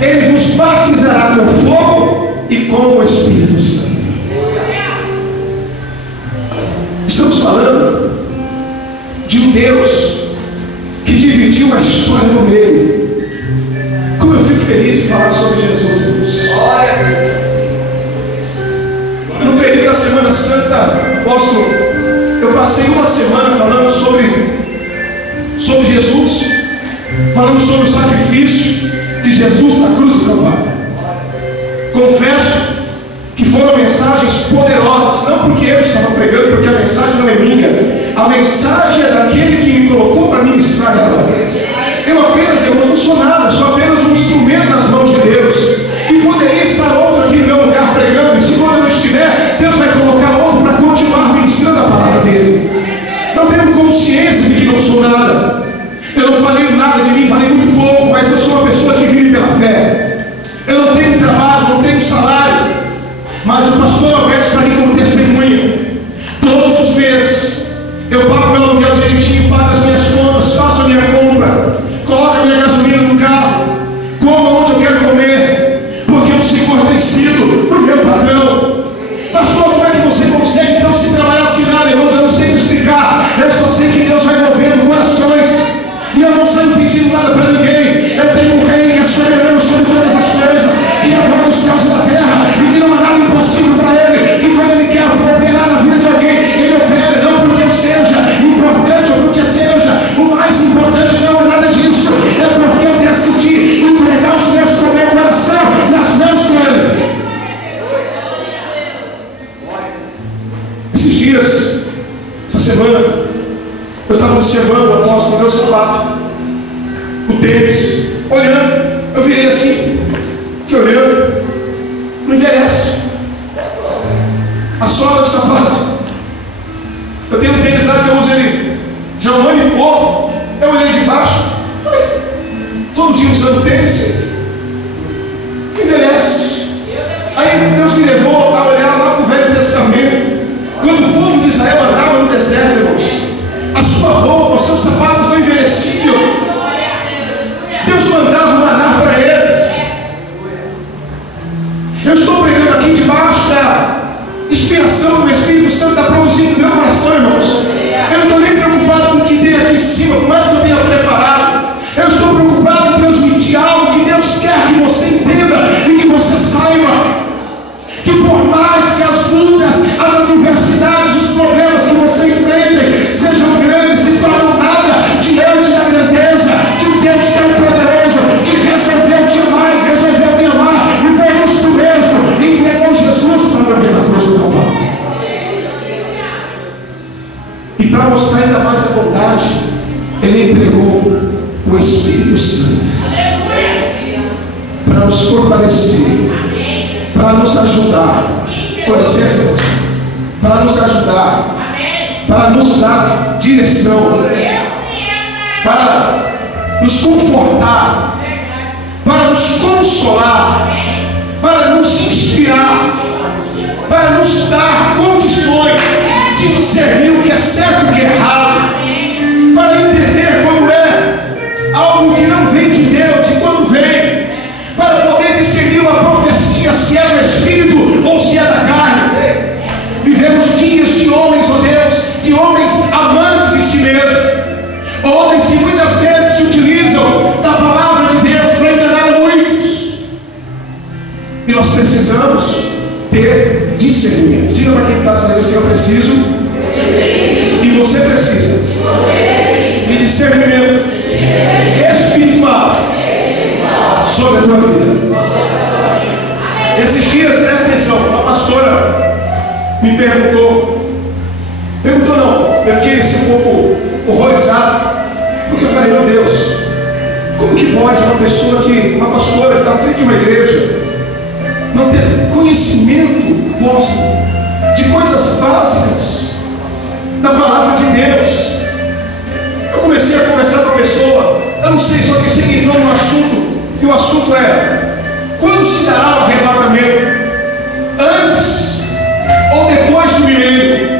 Ele vos batizará com fogo e com o Espírito Santo. Estamos falando de um Deus que dividiu a história no meio. Como eu fico feliz de falar sobre Jesus, irmãos. No período da Semana Santa, eu passei uma semana falando sobre Jesus, falando sobre o sacrifício de Jesus na cruz do Calvário. Confesso que foram mensagens poderosas, não porque eu estava pregando, porque a mensagem não é minha, a mensagem é daquele que me colocou para ministrar ela. Eu apenas, irmãos, não sou nada, sou apenas um instrumento nas mãos de Deus, que poderia estar outro aqui no meu lugar pregando, e se quando eu não estiver, Deus vai colocar outro para continuar ministrando a palavra dele. Eu tenho consciência de que não sou nada, eu não falei nada de mim, falei muito pouco, mas eu sou uma pessoa que vive pela fé. Eu não tenho trabalho, não tenho salário, mas o pastor Alberto está ali como testemunha. Todos os meses eu pago meu aluguel direitinho, pago as minhas contas, faço a minha compra, coloco a minha gasolina no carro, como onde eu quero comer, porque o Senhor tem sido o meu padrão. Pastor, como é que você consegue então se trabalhar assim nada, irmãos? Eu não sei explicar, eu só sei que Deus vai movendo corações, e eu não saio pedindo nada para ninguém. Eu tenho um rei que é soberano sobre todas as coisas, que agora os céus e a terra, e que não há nada impossível para ele. E quando ele quer operar na vida de alguém, ele opera, não porque eu seja importante ou porque seja o mais importante, não é nada disso. É porque eu decidi entregar os meus com o meu coração nas mãos dele. Esses dias, essa semana, eu estava observando o apóstolo, meu sapato, o tênis, olhando, eu virei assim, que olhando, não envelhece. A sola do sapato, eu tenho um tênis lá que eu uso ele já um ano e pouco, eu olhei de baixo, falei, todo dia usando tênis, não envelhece. Aí Deus me levou a olhar lá para o Velho Testamento, quando o povo de Israel andava no deserto, irmãos, a sua roupa, os seus sapatos não envelheciam. Deus mandava o maná para eles. Eu estou pregando aqui debaixo da inspiração que o Espírito Santo está produzindo no meu coração, irmãos. Eu não estou nem preocupado com o que tem aqui em cima, por mais que eu tenha preparado. Eu estou preocupado em transmitir algo que Deus quer que você entenda e que você saiba. Que por mais que as lutas, as adversidades, os problemas que você enfrenta sejam grandes, se tornam nada diante da grandeza de um Deus tão poderoso, que resolveu te amar e resolveu me amar, e por isso mesmo entregou Jesus para morrer na cruz do Calvário. E para mostrar ainda mais a bondade, Ele entregou o Espírito Santo para nos fortalecer, para nos ajudar, com licença, para nos ajudar, para nos dar direção, para nos confortar, para nos consolar, para nos inspirar, para nos dar condições de discernir o que é certo e o que é errado. precisamos ter discernimento. Diga para quem está dizendo assim: eu preciso, e você precisa de discernimento espiritual sobre a tua vida. Esses dias, presta atenção, uma pastora me perguntou não, eu fiquei assim um pouco horrorizado, porque eu falei: meu Deus, como que pode uma pastora estar à frente de uma igreja, não ter conhecimento, apóstolo, de coisas básicas da palavra de Deus? Eu comecei a conversar com a pessoa, eu não sei, só que sei que entrou no assunto, e o assunto é: quando se dará o arrebatamento? Antes ou depois do milênio?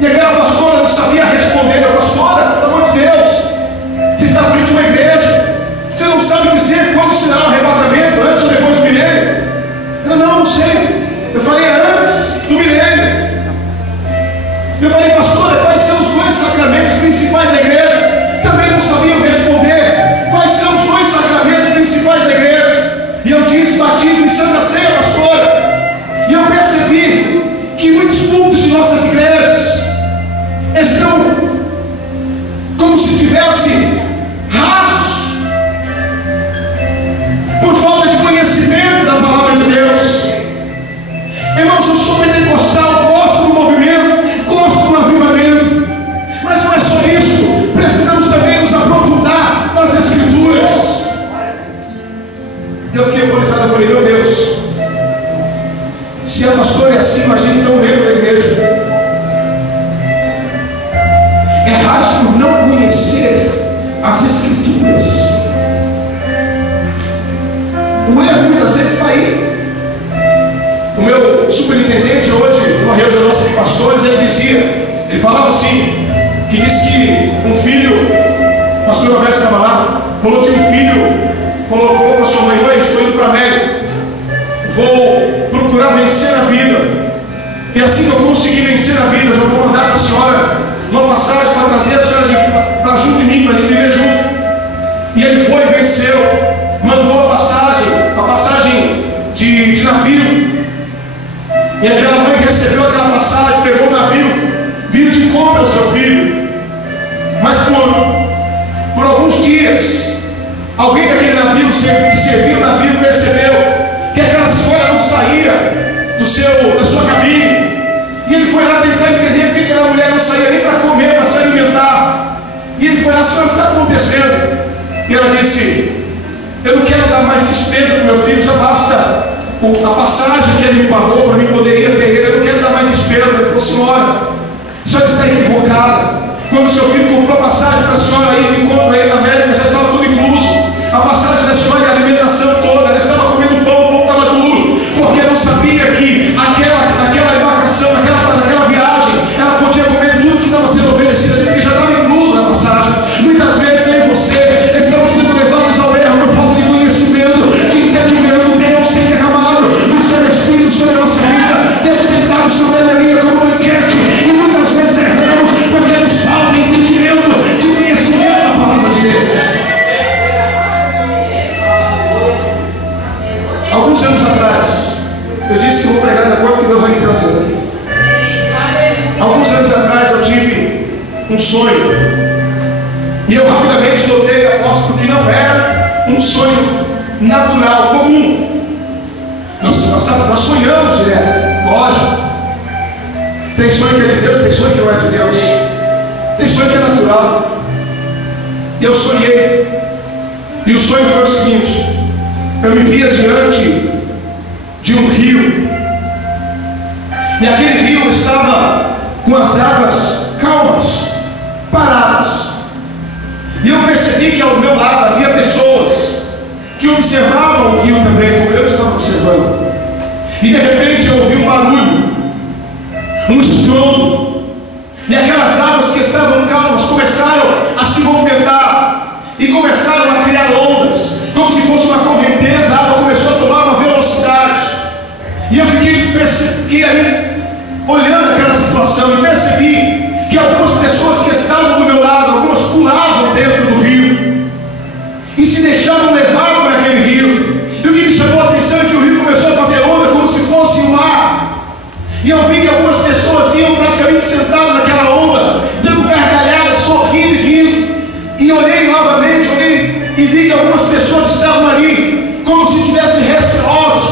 E aquela pastora não sabia responder. Pastora, pelo amor de Deus, você está à frente de uma igreja, você não sabe dizer quando se dará o arrebatamento, antes ou depois do milênio? Não sei. Eu falei: antes do milênio. Eu falei: pastora, quais são os dois sacramentos principais da igreja? Também não sabiam responder. Quais são os dois sacramentos principais da igreja? E eu disse: batismo e santa ceia, pastora. E eu percebi que muitos cultos de nossas igrejas estão como se estivessem rasos, por falta de conhecimento da palavra de Deus. Irmãos, eu sou pentecostal, gosto do movimento, gosto do avivamento, mas não é só isso. Precisamos também nos aprofundar nas Escrituras. Eu fiquei horrorizado, eu falei: meu Deus, se a pastora é assim, imagina então o membro da igreja. É raro por não conhecer as Escrituras. O erro muitas vezes está aí. O meu superintendente hoje, numa reunião nossa de pastores, ele falava assim, que disse que um filho, o pastor Roberto estava lá, falou que um filho colocou para sua mãe: mãe, estou indo para a América, vou procurar vencer a vida, e assim que eu conseguir vencer a vida, eu já vou mandar para a senhora uma passagem para trazer a senhora para junto de mim, para ele viver junto. E ele foi, venceu, mandou a passagem de navio. E aquela mãe que recebeu aquela passagem, pegou o navio, viu de compra o seu filho. Mas por alguns dias, alguém daquele navio, que serviu o navio, percebeu que aquela senhora não saía da sua cabine. E ele foi lá tentar entender por que aquela mulher não saía nem para comer, para se alimentar. E ele foi lá: senhora, o que está acontecendo? E ela disse: eu não quero dar mais despesa para o meu filho, já basta a passagem que ele me pagou para mim poder ir até ele, eu não quero dar mais despesa. Ele falou: senhora, a senhora está equivocada. Quando o seu filho comprou a passagem para a senhora ir, que encontra ele na América, já estava tudo incluso. A passagem da senhora e a alimentação toda, ela estava comendo pão, o pão estava duro, porque não sabia que aquela embarcação, naquela viagem, ela podia comer tudo que estava sendo oferecido ali, porque já estava incluso na passagem. Muitas vezes eu e você estamos sendo levados ao erro por falta de conhecimento, de entendimento. Deus tem derramado o seu Espírito sobre a nossa vida. Deus tem dado sabedoria como um enquete, e muitas vezes erramos porque nos falta entendimento de conhecimento da palavra de Deus. Alguns anos atrás, eu disse que vou pregar de acordo com o que Deus vai me trazendo aqui. Alguns anos atrás eu tive um sonho, e eu rapidamente notei, apóstolo, que não era um sonho natural, comum. Nós sonhamos direto, lógico. Tem sonho que é de Deus, tem sonho que não é de Deus, tem sonho que é natural. E eu sonhei, e o sonho foi o seguinte: eu me via diante de um rio, e aquele rio estava com as águas calmas, paradas, e eu percebi que ao meu lado havia pessoas que observavam o rio também, como eu estava observando. E de repente eu ouvi um barulho, um estrondo, e aquelas águas que estavam calmas começaram a se movimentar e começaram a criar ondas, como se fosse uma correnteza. A água começou a tomar uma velocidade, e eu fiquei ali olhando aquela situação e percebi que algumas pessoas que estavam do meu lado, algumas pulavam dentro do rio e se deixavam levar por aquele rio. E o que me chamou a atenção é que o rio começou a fazer onda,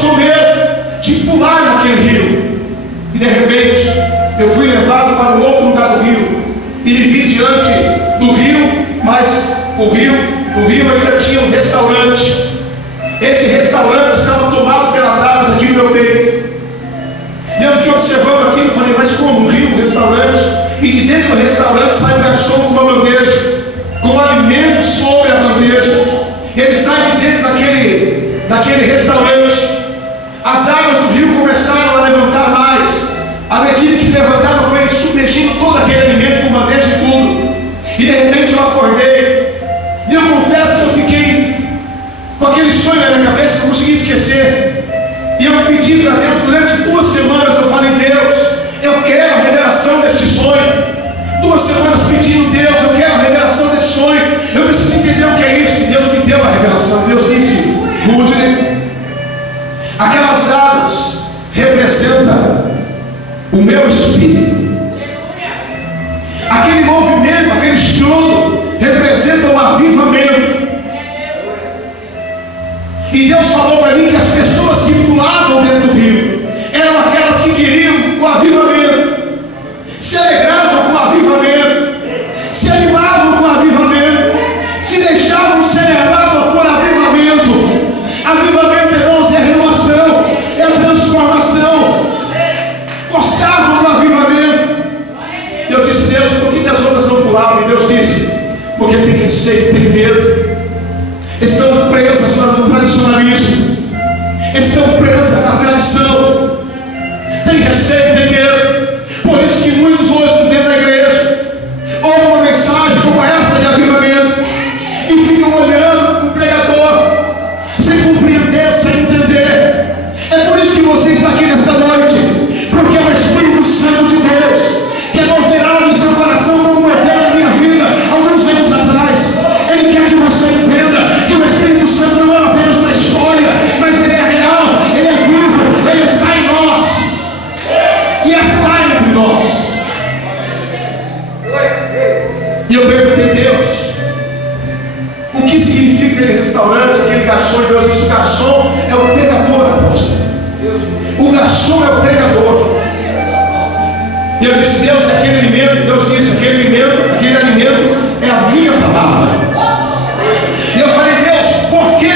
com medo de pular naquele rio. E de repente, eu fui levado para um outro lugar do rio. E me vi diante do rio, mas o rio ainda tinha um restaurante. Esse restaurante estava tomado pelas águas aqui no meu peito. E eu fiquei observando aquilo e falei, mas como? Um rio, um restaurante? E de dentro do restaurante sai um garçom com uma bandeja, com alimentos sobre a bandeja. Ele sai de dentro daquele restaurante. As águas do rio começaram a levantar mais. À medida que se levantava, foi submergindo todo aquele alimento com bandeja e tudo. E de repente eu acordei. E eu confesso que eu fiquei com aquele sonho na minha cabeça que eu consegui esquecer. E eu pedi para Deus durante 2 semanas. Eu falei, Deus, eu quero a revelação deste sonho. 2 semanas pedindo, Deus, eu quero a revelação desse sonho. Eu preciso entender o que é isso. E Deus me deu a revelação. Deus disse, Rudney, aquelas águas representam o meu espírito. Aquele movimento, aquele estrondo representa um avivamento. E Deus falou para mim que as pessoas que pulavam dentro do rio eram aquelas que queriam o avivamento, se alegravam com o avivamento, se animavam com o avivamento, se deixavam ser levados por avivamento. Avivamento, irmãos, é renovação, é transformação. Gostavam do avivamento. Eu disse, Deus, por que as outras não pulavam? E Deus disse, porque tem que ser, tem medo. Estão presas no tradicionalismo, estão presas na tradição, tem receio, tem medo. Por isso que muitos hoje dentro da igreja ouvem uma mensagem como essa de avivamento e ficam olhando o pregador sem compreender, sem entender. É por isso que você está aqui nesta noite, porque é o Espírito Santo de Deus que é moverá no seu coração como moveu na minha vida alguns anos atrás. Ele quer que você entenda que o Espírito Santo não é apenas uma história, mas ele é real, ele é vivo, ele está em nós e está entre nós. E eu perguntei a Deus o que significa aquele restaurante, aquele garçom. E Deus disse, o garçom é o pregador, apóstolo. O garçom é o pregador. E eu disse, Deus, aquele alimento. Deus disse, aquele alimento é a minha palavra. E eu falei, Deus, por que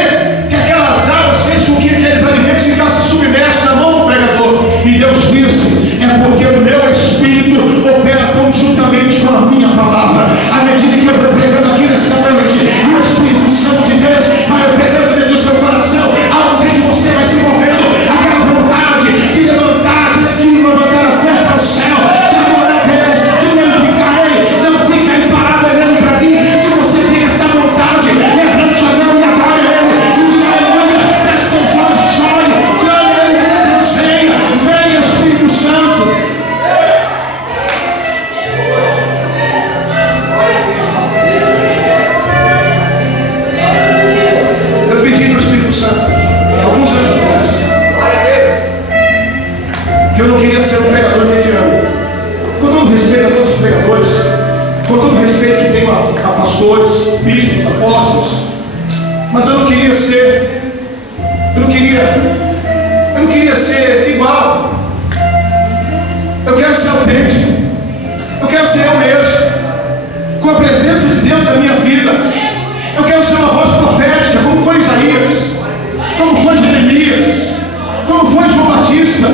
aquelas águas fez com que aqueles alimentos ficassem submersos na mão do pregador? E Deus disse, é porque o meu Espírito opera conjuntamente com a minha palavra. À medida que eu vou pregando aqui nessa noite, o Espírito Santo de Deus vai operando dentro do seu coração, aonde você vai se movendo, aquela vontade de levantar as mãos para o céu, de adorar a Deus, de glorificar Ele. Não fica aí parado olhando para mim. Se você tem esta vontade, levante a mão e adore Ele e diga, aleluia, feche teus olhos, chore, clame a Ele, diga, Deus, venha Espírito Santo. Eu pedi para o Espírito Santo alguns anos atrás que eu não queria ser um pregador mediano. Com todo respeito a todos os pregadores, com todo respeito que tenho a pastores, bispos, apóstolos, mas eu não queria ser igual. Eu quero ser autêntico, eu quero ser eu mesmo, com a presença de Deus na minha vida. Eu quero ser uma voz profética, como foi Isaías, como foi Jeremias, como foi João Batista,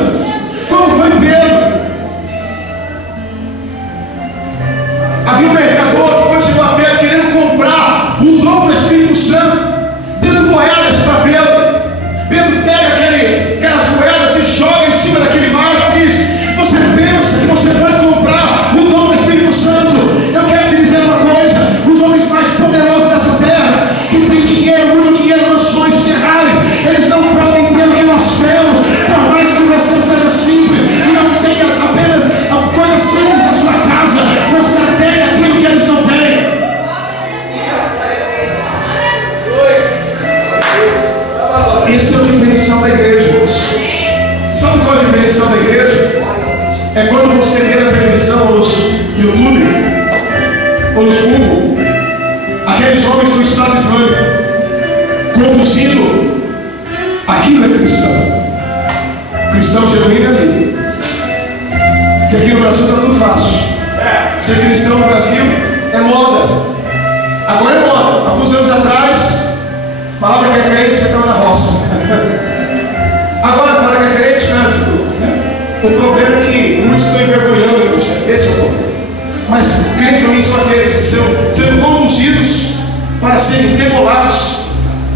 como foi Pedro. Havia um mercador que quando chegou a Pedro querendo comprar o dom do Espírito Santo, dando moedas para Pedro. Pedro pega aquelas moedas e joga em cima daquele vaso e diz, você pensa que você vai comprar o dom do Espírito Santo? Eu quero te dizer uma coisa, os homens mais poderosos dessa terra, que têm dinheiro, muito dinheiro, mansões, Ferrari, eles não podem ter o que nós temos, por mais que você seja simples e não tenha apenas coisas simples na sua casa, você tem aquilo que eles não têm. Esse é o diferencial da igreja, irmãos. Sabe qual é o diferencial da igreja? É quando você vê na televisão, ou nos YouTube, ou nos Google, aqueles homens do Estado Islâmico conduzindo, aquilo é cristão. cristão genuíno é ali. Porque aqui no Brasil está tudo fácil. Ser cristão no Brasil é moda. Agora é moda. Alguns anos atrás, falava que é crente, você estava na roça. Agora fala que é crente, né? O problema é que muitos estão envergonhando o evangelho. Esse é o problema. Mas crente para mim são aqueles que estão sendo conduzidos para serem degolados.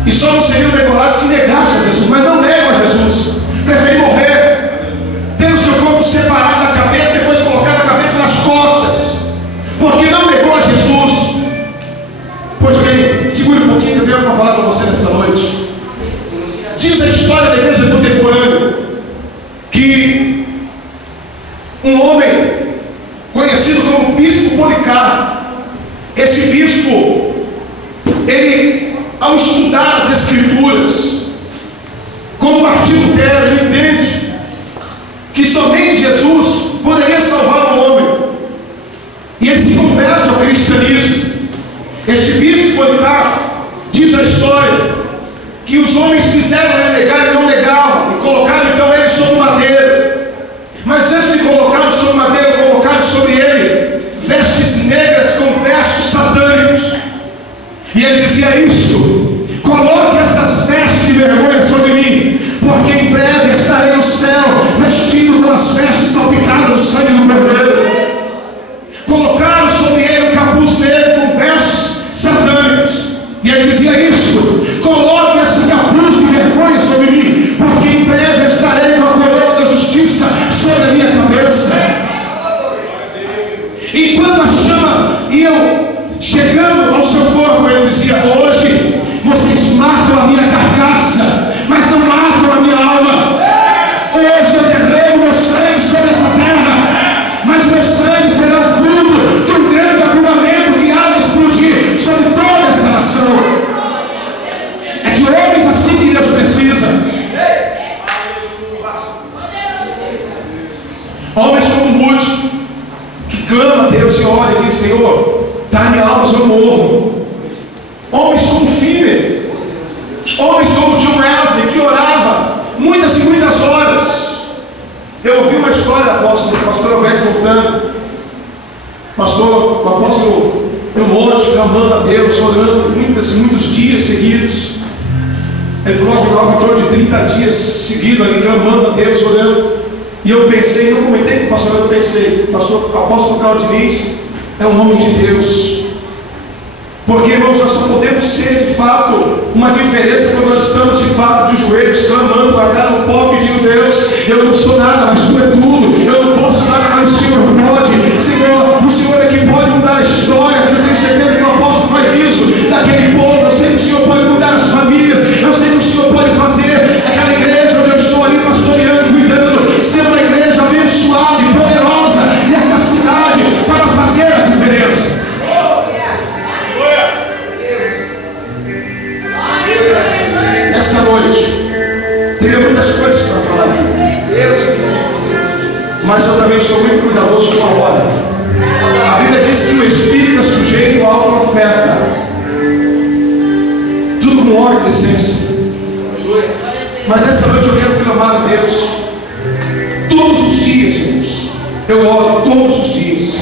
E só não seriam degolados se negassem a Jesus. Mas não negam a Jesus. Preferem morrer, tendo o seu corpo separado da cabeça, depois colocado a cabeça nas costas. Porque não negou a Jesus. Pois bem, segure um pouquinho que eu tenho para falar para você nesta noite. Diz a história da igreja contemporânea que um homem conhecido como Bispo Policarpo, esse bispo, ele, ao estudar as Escrituras, como Martim Lutero, ele entende que somente Jesus poderia salvar o homem, e ele se converte ao cristianismo. Este Bispo Policarpo diz a história que os homens quiseram ele negar e não negavam, e colocaram então ele sobre o madeiro. Mas antes de colocar sobre o madeiro, colocaram sobre ele vestes negras com versos satânicos. E ele dizia isto: coloque estas vestes de vergonha sobre mim, porque em breve estarei no céu, vestido com as vestes salpicadas no sangue do Cordeiro. Colocaram sobre ele um capuz negro com versos satânicos. E ele dizia isto: coloque esse capuz de vergonha sobre mim, porque em breve estarei com a coroa da justiça sobre a minha cabeça. E quando a chama ia chegando ao seu corpo, ele dizia: hoje vocês matam a minha carcaça, mas não matam a minha alma. Hoje eu derramo meu sangue sobre essa terra, mas meu sangue será o fruto de um grande avivamento que há de explodir sobre toda esta nação. É de homens assim que Deus precisa. Homens como Mude, que clama a Deus e ora e diz: Senhor, dá-me alma, eu morro. Homens como Finney, homens como John Wesley, que orava muitas e muitas horas. Eu ouvi uma história do pastor Alberto contando, o apóstolo no monte, clamando a Deus, orando muitos dias seguidos. Ele falou que estava em torno de 30 dias seguidos ali, clamando a Deus, orando. E eu pensei, não comentei com o pastor, eu pensei: o apóstolo Claudinez é um homem de Deus. Porque, irmãos, nós só podemos ser de fato uma diferença quando nós estamos de fato de joelhos, clamando com a cara no pó, pedindo: Deus, eu não sou nada, mas Tu é tudo. Eu não posso nada, mas o Senhor pode. Senhor, o Senhor é que pode mudar a história. Eu tenho certeza que o apóstolo faz isso daquele povo. Eu sei que o Senhor pode mudar as famílias. Eu sei que o Senhor pode fazer aquela igreja onde eu estou ali pastoreando, cuidando, ser uma igreja abençoada e poderosa nessa cidade para fazer a diferença. Esta noite teria muitas coisas para falar aqui, mas eu também sou muito cuidadoso com a hora. A Bíblia diz que o Espírito é sujeito ao profeta, tudo com ordem e decência. Mas nessa noite eu quero clamar a Deus todos os dias, irmãos. Eu oro todos os dias,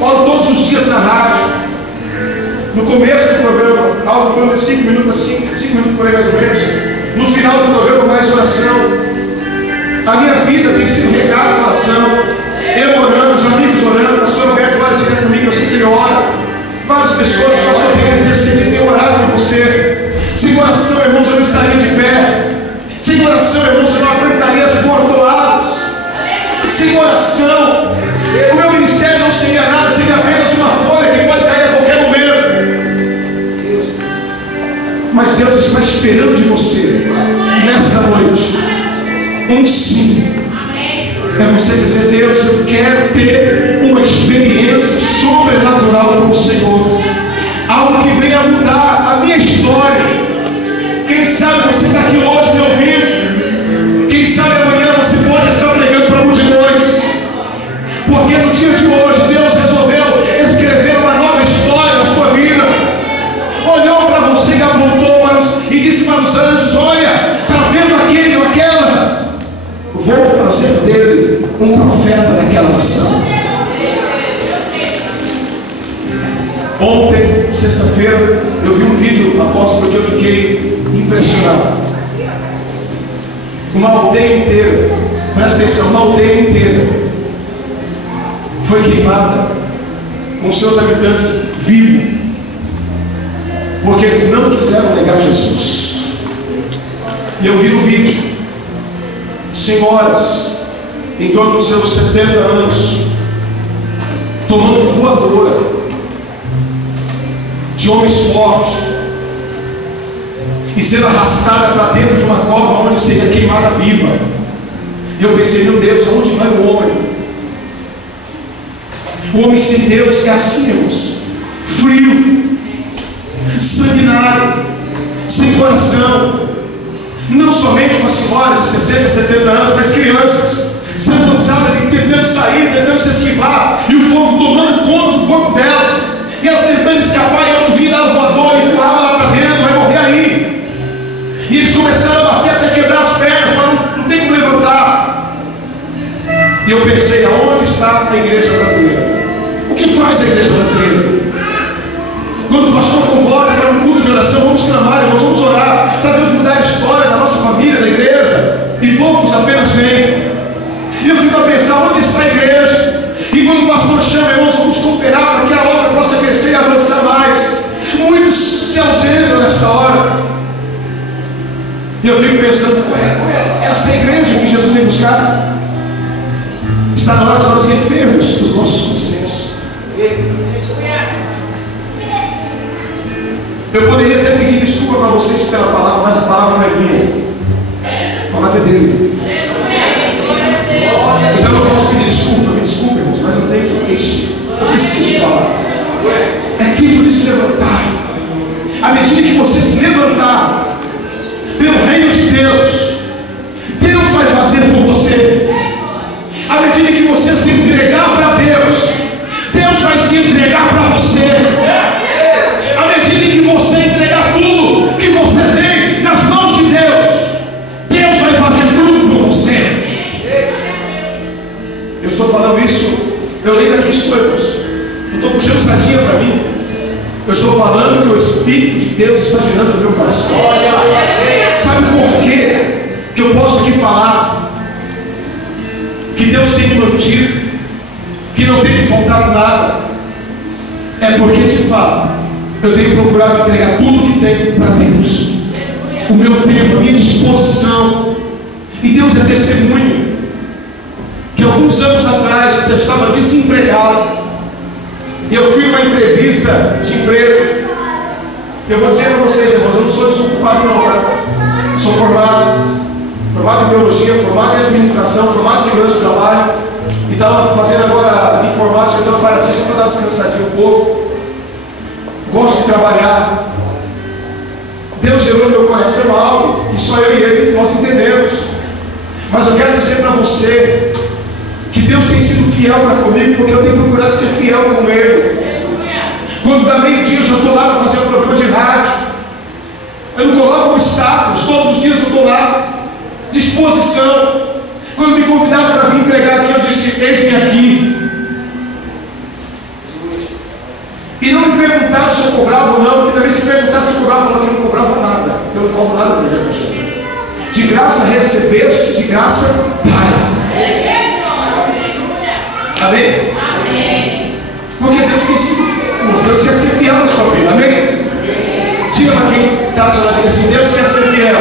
oro todos os dias na rádio. No começo do programa, algo de 5 minutos, 5 minutos por aí mais ou menos. No final do programa, mais oração. A minha vida tem sido regada em oração. Eu orando, os amigos orando, o pastor Alberto ora direto comigo, eu sei que ele ora. Várias pessoas, o pastor Alberto intercedido, tem orado por você. Sem oração, irmãos, eu não estaria de pé. Sem oração, irmãos, eu não aguentaria as bordoadas. Sem oração, o meu ministério não seria nada, seria apenas uma folha que pode cair a qualquer momento. Mas Deus está esperando de você nesta noite um sim. É você dizer: Deus, eu quero ter uma experiência sobrenatural com o Senhor, algo que venha mudar a minha história. Quem sabe você está aqui hoje me ouvindo, quem sabe amanhã você pode estar pregando para multidões, porque no dia de hoje Deus resolveu escrever uma nova história na sua vida. Olhou para você e apontou e disse para os anjos: olha, está vendo aquele ou aquela vou fazer dele um profeta daquela nação. Ontem, sexta-feira, eu vi um vídeo, apóstolo, que eu fiquei impressionado. Uma aldeia inteira, presta atenção, uma aldeia inteira foi queimada com seus habitantes vivos, porque eles não quiseram negar Jesus. E eu vi no vídeo senhoras em torno dos seus 70 anos tomando voadora de homens fortes e sendo arrastada para dentro de uma cova onde seria queimada viva. E eu pensei, meu Deus, aonde vai o homem? O homem sem Deus é assim, irmãos, frio, sanguinário, sem coração. Não somente uma senhora de 60, 70 anos, mas crianças sendo lançadas e tentando sair, tentando se esquivar, e o fogo tomando conta do corpo delas, e elas tentando escapar, e eu não vi dar voador e empurrava lá para dentro, vai morrer aí. E eles começaram a bater até quebrar as pernas, mas não tem como levantar. E eu pensei, aonde está a igreja brasileira? O que faz a igreja brasileira? Quando o pastor convoca para um culto de oração, vamos clamar, irmãos, vamos orar para Deus mudar a história da nossa família, da igreja, e poucos apenas vêm. E eu fico a pensar, onde está a igreja? E quando o pastor chama, irmãos, vamos cooperar para que a obra possa crescer e avançar mais. Muitos se ausentam nessa hora. E eu fico pensando, esta é a igreja que Jesus vem buscar. Está na hora de nós revermos os nossos consensos. Eu poderia até pedir desculpa para vocês pela palavra, mas a palavra não é minha. A palavra é dele. Então eu não posso pedir desculpa, me desculpe, irmãos, mas eu tenho que falar isso. Eu preciso falar. É tempo de se levantar. À medida que você se levantar pelo reino de Deus, Deus vai fazer por você. À medida que você se entregar para Deus, Deus vai se entregar para você. À medida que você entregar tudo que você tem nas mãos de Deus, Deus vai fazer tudo por você. Eu estou falando isso, eu nem daqui estou, irmãos. Não estou puxando sardinha para mim. Eu estou falando que o Espírito de Deus está girando no meu coração. Sabe por quê que eu posso aqui falar que Deus tem me mantido, que não tem me faltado nada? É porque de fato eu tenho procurado entregar tudo que tenho para Deus, o meu tempo, a minha disposição. E Deus é testemunho que alguns anos atrás eu estava desempregado, e eu fui a uma entrevista de emprego. Eu vou dizer para vocês, irmãos, eu não sou desocupado não, tá? Sou formado em teologia, formado em administração, formado em segurança do trabalho, e estava fazendo agora informática, então para ti, só para dar descansadinho um pouco. Gosto de trabalhar. Deus gerou no meu coração algo que só eu e ele nós entendemos. Mas eu quero dizer para você que Deus tem sido fiel para comigo, porque eu tenho procurado ser fiel com Ele. Quando dá meio-dia eu já estou lá para fazer um programa de rádio. Eu não coloco obstáculos, todos os dias eu estou lá, disposição. Quando me convidaram para vir pregar aqui, eu disse, eis-me aqui. E não me perguntaram se eu cobrava ou não, porque também se perguntasse se eu cobrava, eu falava que eu não cobrava nada. Eu não cobro nada para pregar. De graça recebeste, de graça pai. Amém? Amém. Porque Deus tem sido fiel. Deus quer ser fiel na sua vida. Amém? Diga para quem está do seu lado assim: Deus quer ser fiel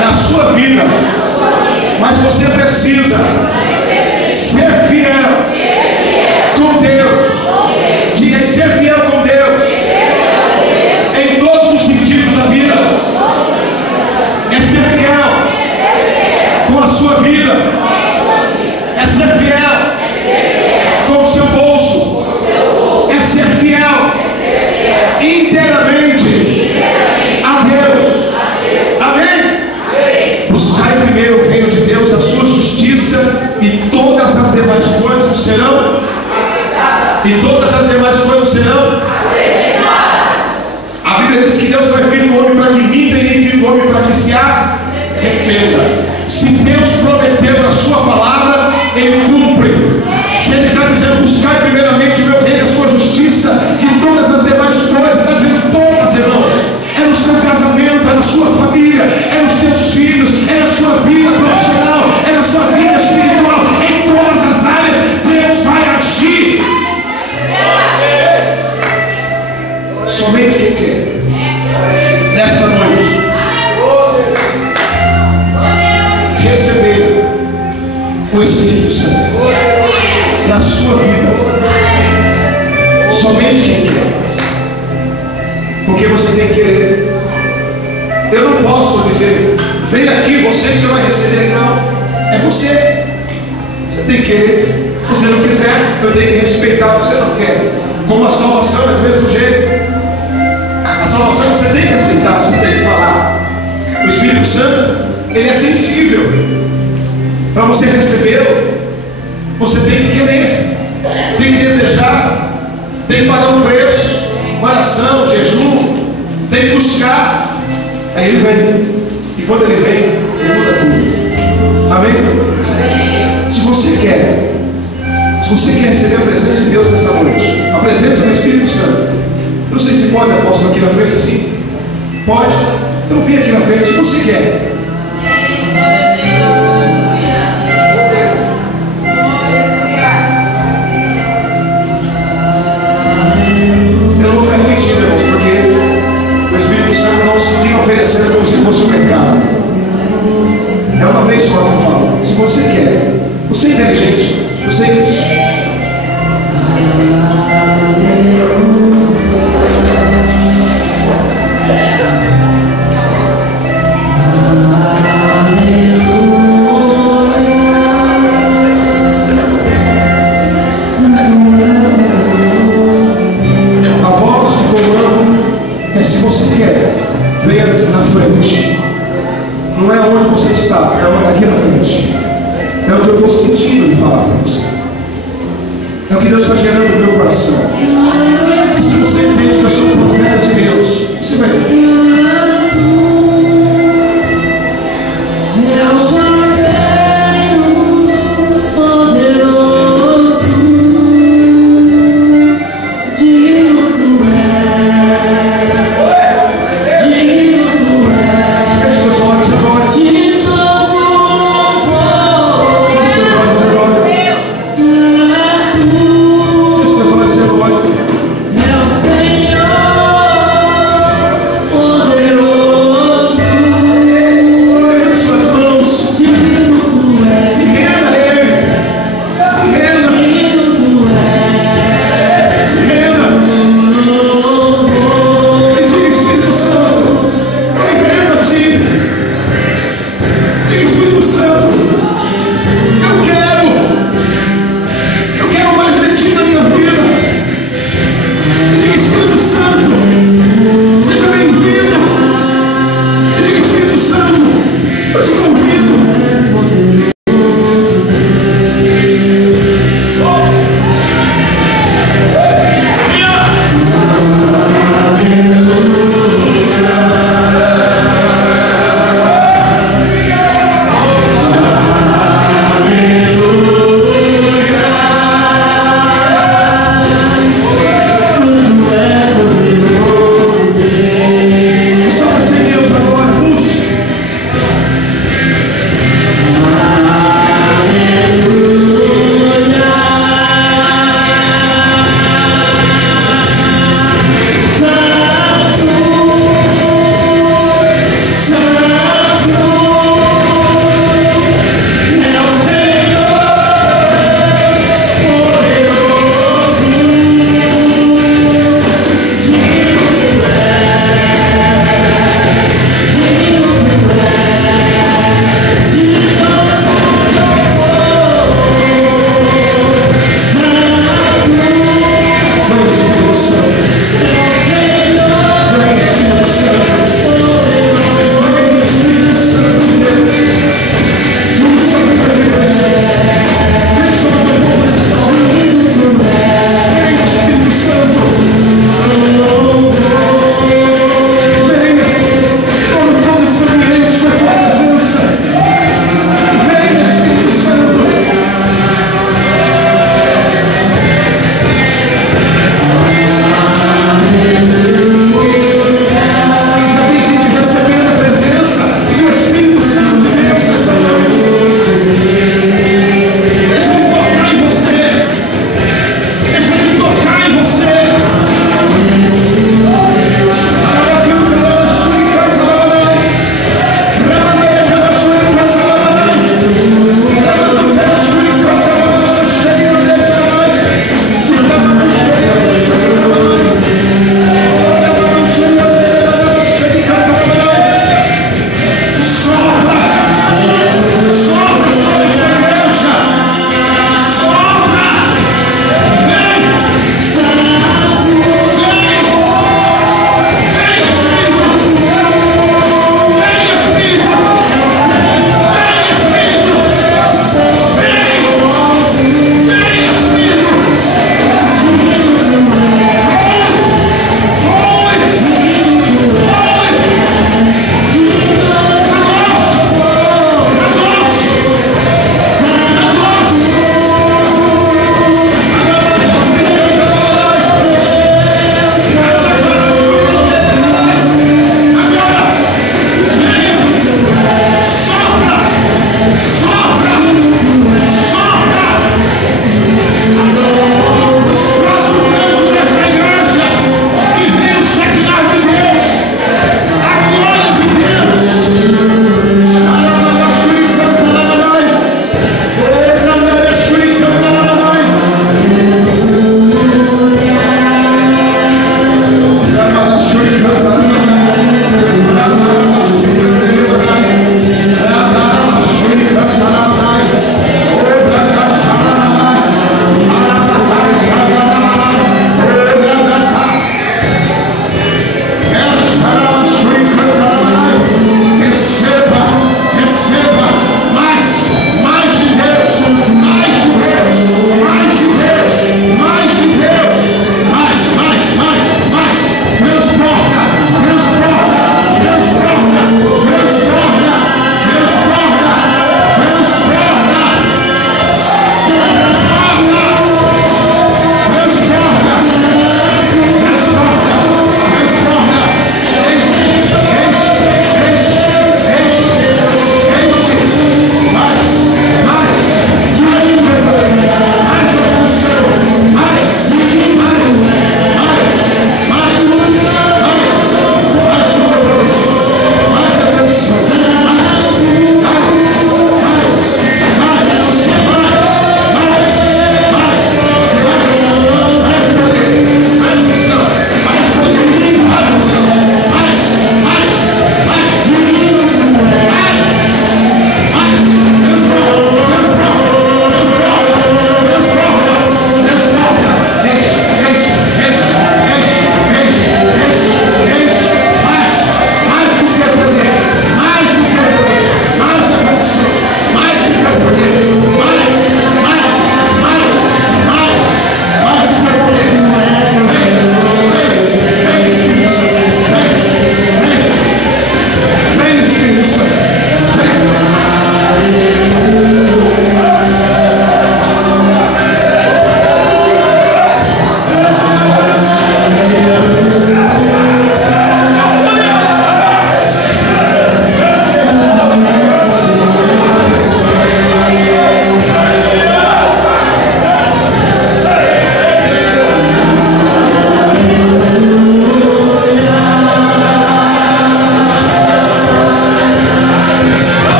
na sua vida. Mas você precisa ser fiel com Deus. Diga, ser fiel com Deus em todos os sentidos da vida. É ser fiel com a sua vida. É ser fiel com o seu bolso. É ser fiel inteiramente a Deus. Amém? Buscai primeiro o reino de Deus, a sua justiça, e todas as demais coisas serão. E todas as demais coisas serão. A Bíblia diz que Deus não é filho do homem para que minta, e nem filho do homem para que se arrependa. Se Deus prometeu na sua palavra, Ele cumpre. Se Ele está dizendo, buscar primeiramente o meu reino e a sua justiça, e todas as demais coisas, está dizendo todas, irmãos. É no seu casamento, é na sua família, é nos seus filhos, é na sua vida profissional, é na sua vida espiritual, em todas as áreas, Deus vai agir. Somente quem quer. Nessa noite, receber o Espírito Santo na sua vida. Somente quem quer. Porque você tem que querer. Eu não posso dizer, vem aqui você que você vai receber. Não, é você. Você tem que querer. Se você não quiser, eu tenho que respeitar. Você não quer. Como a salvação é do mesmo jeito. A salvação você tem que aceitar, você tem que falar. O Espírito Santo, ele é sensível. Para você recebê-lo, você tem que querer, tem que desejar, tem que pagar um preço, oração, jejum, tem que buscar. Aí ele vem. E quando ele vem, ele muda tudo. Amém? Amém. Se você quer receber a presença de Deus nessa noite, a presença do Espírito Santo, não sei se pode, apóstolo, aqui na frente assim. Pode? Então vem aqui na frente se você quer. Eu não vou ficar mentindo, irmãos, porque o Espírito Santo não se fica oferecendo como se fosse um mercado. É uma vez só que eu falo. Se você quer, você é inteligente, você é isso. A voz de comando é se você quer, venha na frente. Não é onde você está, é aqui na frente. É o que eu estou sentindo de falar para você. É o que Deus está gerando no meu coração. E se você entende que eu sou um profeta de Deus, você vai ver.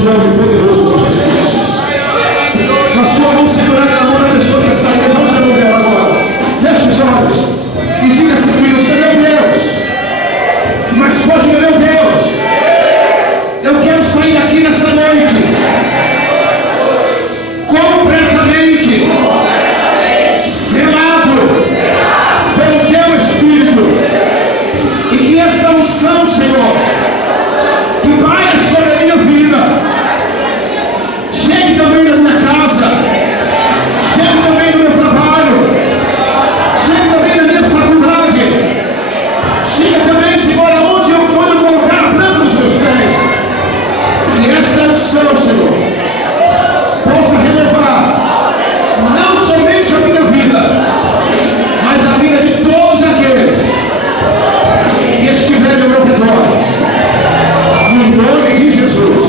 Deus é poderoso por Jesus. Na sua mão segurada na mão da pessoa que está aí, vamos alugar agora. Feche os olhos e diga assim comigo: meu Deus, mas pode, meu Deus, eu quero sair daqui nessa noite completamente selado pelo teu Espírito, e que esta unção, Senhor, que vai sobre a minha vida, chegue também na minha casa, chegue também no meu trabalho, chegue também na minha faculdade, chegue também, Senhor, aonde eu quando colocar a planta dos meus pés, e esta unção, Senhor, possa renovar não somente a minha vida, mas a vida de todos aqueles que estiverem ao meu redor, no nome de Jesus.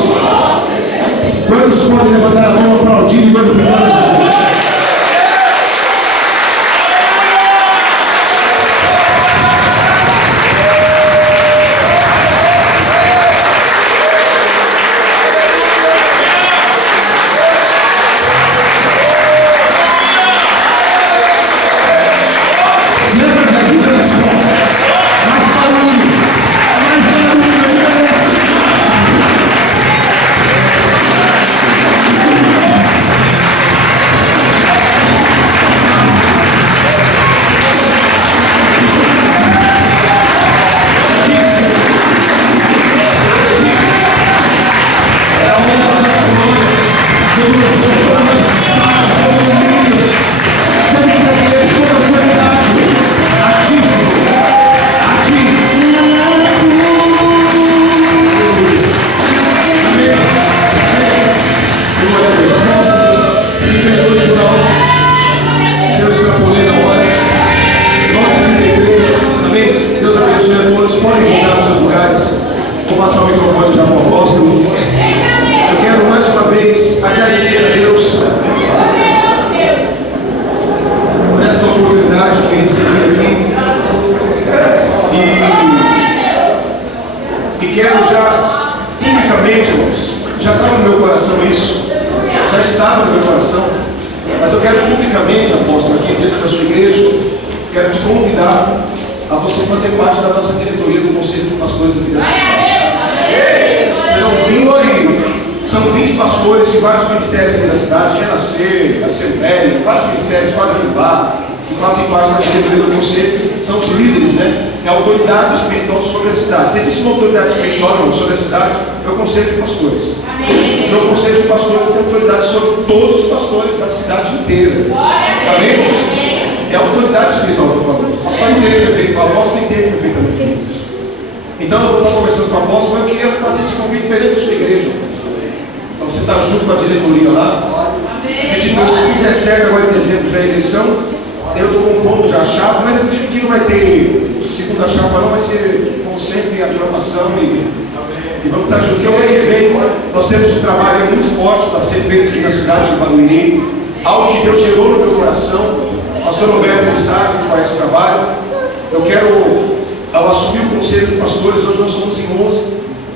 Quantos podem levantar a mão para aplaudir e glorificar a Jesus? Se existe uma autoridade espiritual sobre a cidade, é o Conselho de Pastores. E o Conselho de Pastores tem autoridade sobre todos os pastores da cidade inteira. Amém? É a autoridade espiritual que eu falo. O pastor inteiro perfeito, o apóstolo inteiro perfeitamente. Então eu vou estar conversando com o apóstolo, mas eu queria fazer esse convite perante a sua igreja. Para você estar junto com a diretoria lá. Se tudo der certo agora em dezembro, já é eleição, eu estou compondo já a chapa, mas eu acredito que não vai ter segunda chapa, não vai ser sempre a aclamação e vamos estar juntos. Porque o ano que vem nós temos um trabalho muito forte para ser feito aqui na cidade de Barueri, algo que Deus gerou no meu coração. O pastor Roberto sabe qual é esse trabalho. Eu quero, ao assumir o Conselho de Pastores, hoje nós somos em 11,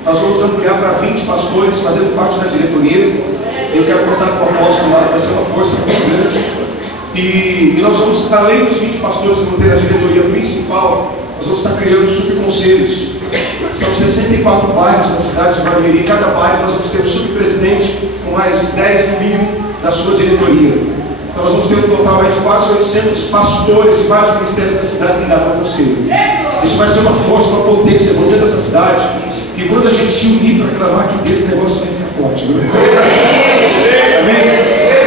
nós vamos ampliar para 20 pastores fazendo parte da diretoria. Eu quero contar com o apóstolo lá, vai ser uma força muito grande. E nós vamos, além dos 20 pastores que vão ter a diretoria principal, nós vamos estar criando subconselhos. São 64 bairros na cidade de Barueri. Cada bairro nós vamos ter um subpresidente com mais 10 no mínimo da sua diretoria. Então nós vamos ter um total de quase 800 pastores de vários ministérios da cidade ligados ao conselho. Isso vai ser uma força, uma potência dentro dessa cidade. E quando a gente se unir para clamar aqui dentro, o negócio vai ficar forte. Amém?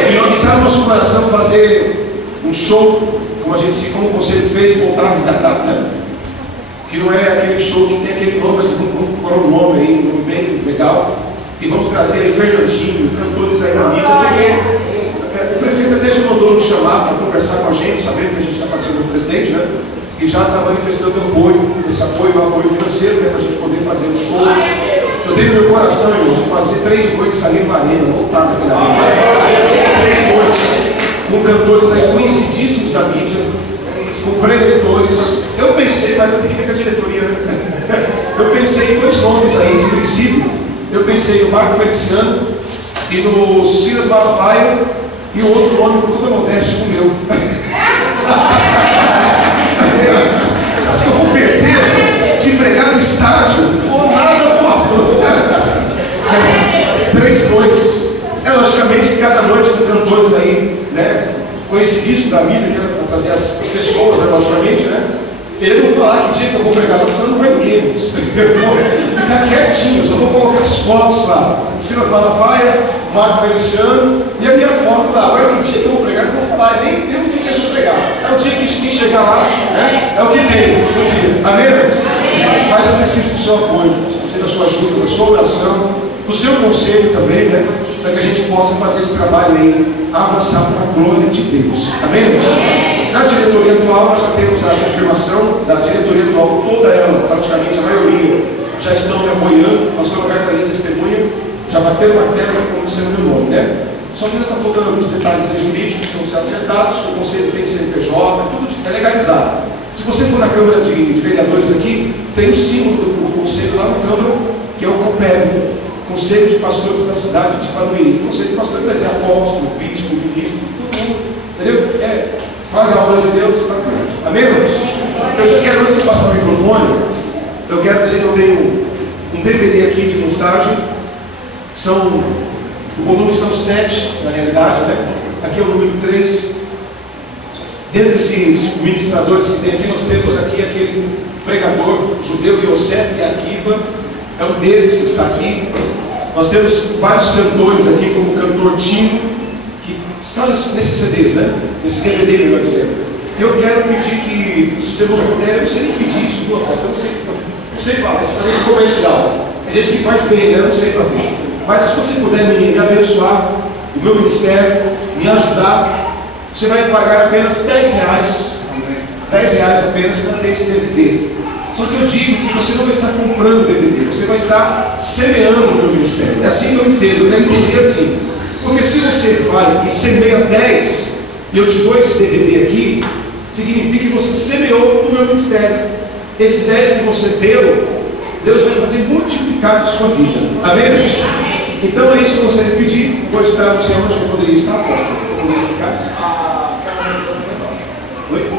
E nós está no nosso coração fazer um show, como o conselho fez, voltar a resgatar, né? Que não é aquele show que tem aquele nome, mas vamos pôr um nome aí, um nome bem legal. E vamos trazer aí Fernandinho, cantores aí na mídia. O prefeito até já mandou nos chamar para conversar com a gente, sabendo que a gente está passando o presidente, né? E já está manifestando apoio, esse apoio financeiro, né, para a gente poder fazer o show. Eu tenho no meu coração, irmãos, de fazer 3 noites ali na arena, voltada aqui na arena. 3 noites, com cantores aí conhecidíssimos da mídia, com pré-diretores. Eu pensei, mas eu tenho que ver com a diretoria, né? Eu pensei em 2 nomes aí, de princípio, eu pensei no Marco Feliciano e no Silas Malafaia e o outro nome com toda a modéstia, o meu. Acho que eu vou perder de pregar no estágio? Não vou nada, pastor. 3 noites. Logicamente que cada noite com cantores aí, né, conhecidíssimo da mídia, que era para trazer as pessoas, né, logicamente, né? Ele não falar que dia que eu vou pregar, porque senão não vai ninguém. Eu vou ficar quietinho, só vou colocar as fotos lá. Silas Malafaia, Marco Feliciano e a minha foto lá. Agora, que dia que eu vou pregar, eu não vou falar, nem o dia que eu vou pregar. É o dia que quem chegar lá, né? É o que tem, o dia. Amém, irmãos? Mas eu preciso do seu apoio, preciso da sua ajuda, da sua oração, do seu conselho também, né? Para que a gente possa fazer esse trabalho aí, avançar para a glória de Deus. Amém, irmãos? Na diretoria atual, nós já temos a confirmação da diretoria atual, toda ela, praticamente a maioria, já estão me apoiando. Nós estamos aqui testemunha, já bateu o martelo como sendo meu nome, né? Só que ainda está faltando alguns detalhes jurídicos que precisam ser acertados. O conselho tem CNPJ, tudo é legalizado. Se você for na Câmara de Vereadores aqui, tem o símbolo do conselho lá na Câmara, que é o COPEB, Conselho de Pastores da cidade de Barueri. Conselho de Pastores é apóstolo, bispo, ministro, todo mundo, entendeu? Faz a obra de Deus para frente. Amém, irmãos? Eu só quero, antes de passar o microfone, eu quero dizer que eu tenho um DVD aqui de mensagem. O volume são 7, na realidade, né? Aqui é o número 3. Dentre esses ministradores que tem aqui, nós temos aqui aquele pregador judeu Yosef e Akiva, é um deles que está aqui. Nós temos vários cantores aqui, como o cantor Timo, que está nesses CDs, né? Nesse DVD, melhor dizer. Eu quero pedir que, se os irmãos puderem, eu não sei nem pedir isso, eu não sei falar, esse comercial. A gente que faz bem, né? Eu não sei fazer. Mas se você puder me abençoar, o meu ministério, me ajudar, você vai pagar apenas R$10. R$10 apenas para ter esse DVD. Só que eu digo que você não vai estar comprando DVD, você vai estar semeando o meu ministério. É assim que eu entendo, eu quero entender assim. Porque se você vai e semeia 10, e eu te dou esse DVD aqui, significa que você semeou no meu ministério. Esses 10 que você deu, Deus vai fazer multiplicar na sua vida. Amém? Então é isso que eu gostaria de pedir. Vou estar, não sei onde eu poderia estar, eu poderia ficar. Oi?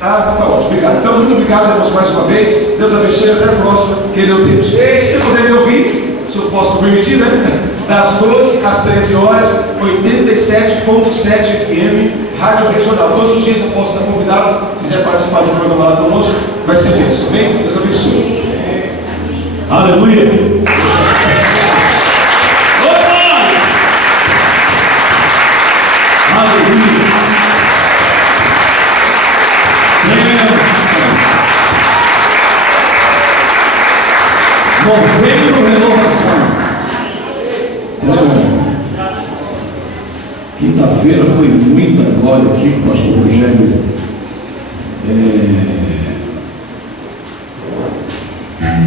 Tá ótimo, obrigado. Então, muito obrigado, irmãos, mais uma vez. Deus abençoe, até a próxima, querido Deus. E se você puder me ouvir, se eu posso permitir, né? Das 12 às 13 horas, 87.7 FM, Rádio Regional. Todos os dias eu posso estar convidado. Se quiser participar de um programa lá conosco, vai ser bênção. Amém? Deus abençoe. Aleluia! Aleluia! Novembro renovação. Quinta-feira foi muita glória aqui com o pastor Rogério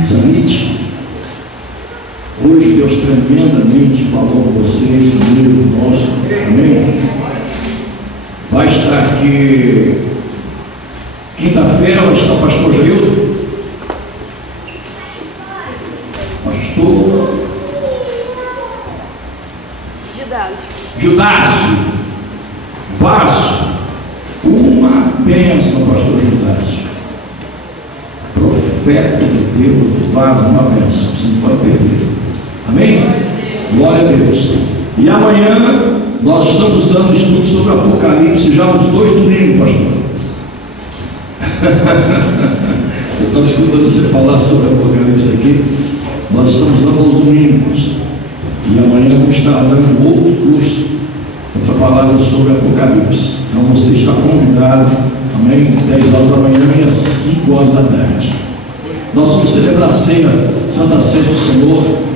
Zanite. Hoje Deus tremendamente falou com vocês, comigo, nosso. Amém? Vai estar aqui quinta-feira, vai estar o pastor Jailton. Pastor Judácio Vaso, uma bênção, pastor Judácio, profeta de Deus, Vaso, uma bênção, você não pode perder. Amém? Glória a Deus. E amanhã nós estamos dando estudo sobre Apocalipse já uns 2 domingos, pastor. Eu estava escutando você falar sobre Apocalipse aqui. Nós estamos dando aos domingos. E amanhã vamos estar dando outro curso, outra palavra sobre Apocalipse. Então você está convidado, amém? 10 horas da manhã e às 5 horas da tarde. Nós vamos celebrar a ceia, Santa Ceia do Senhor.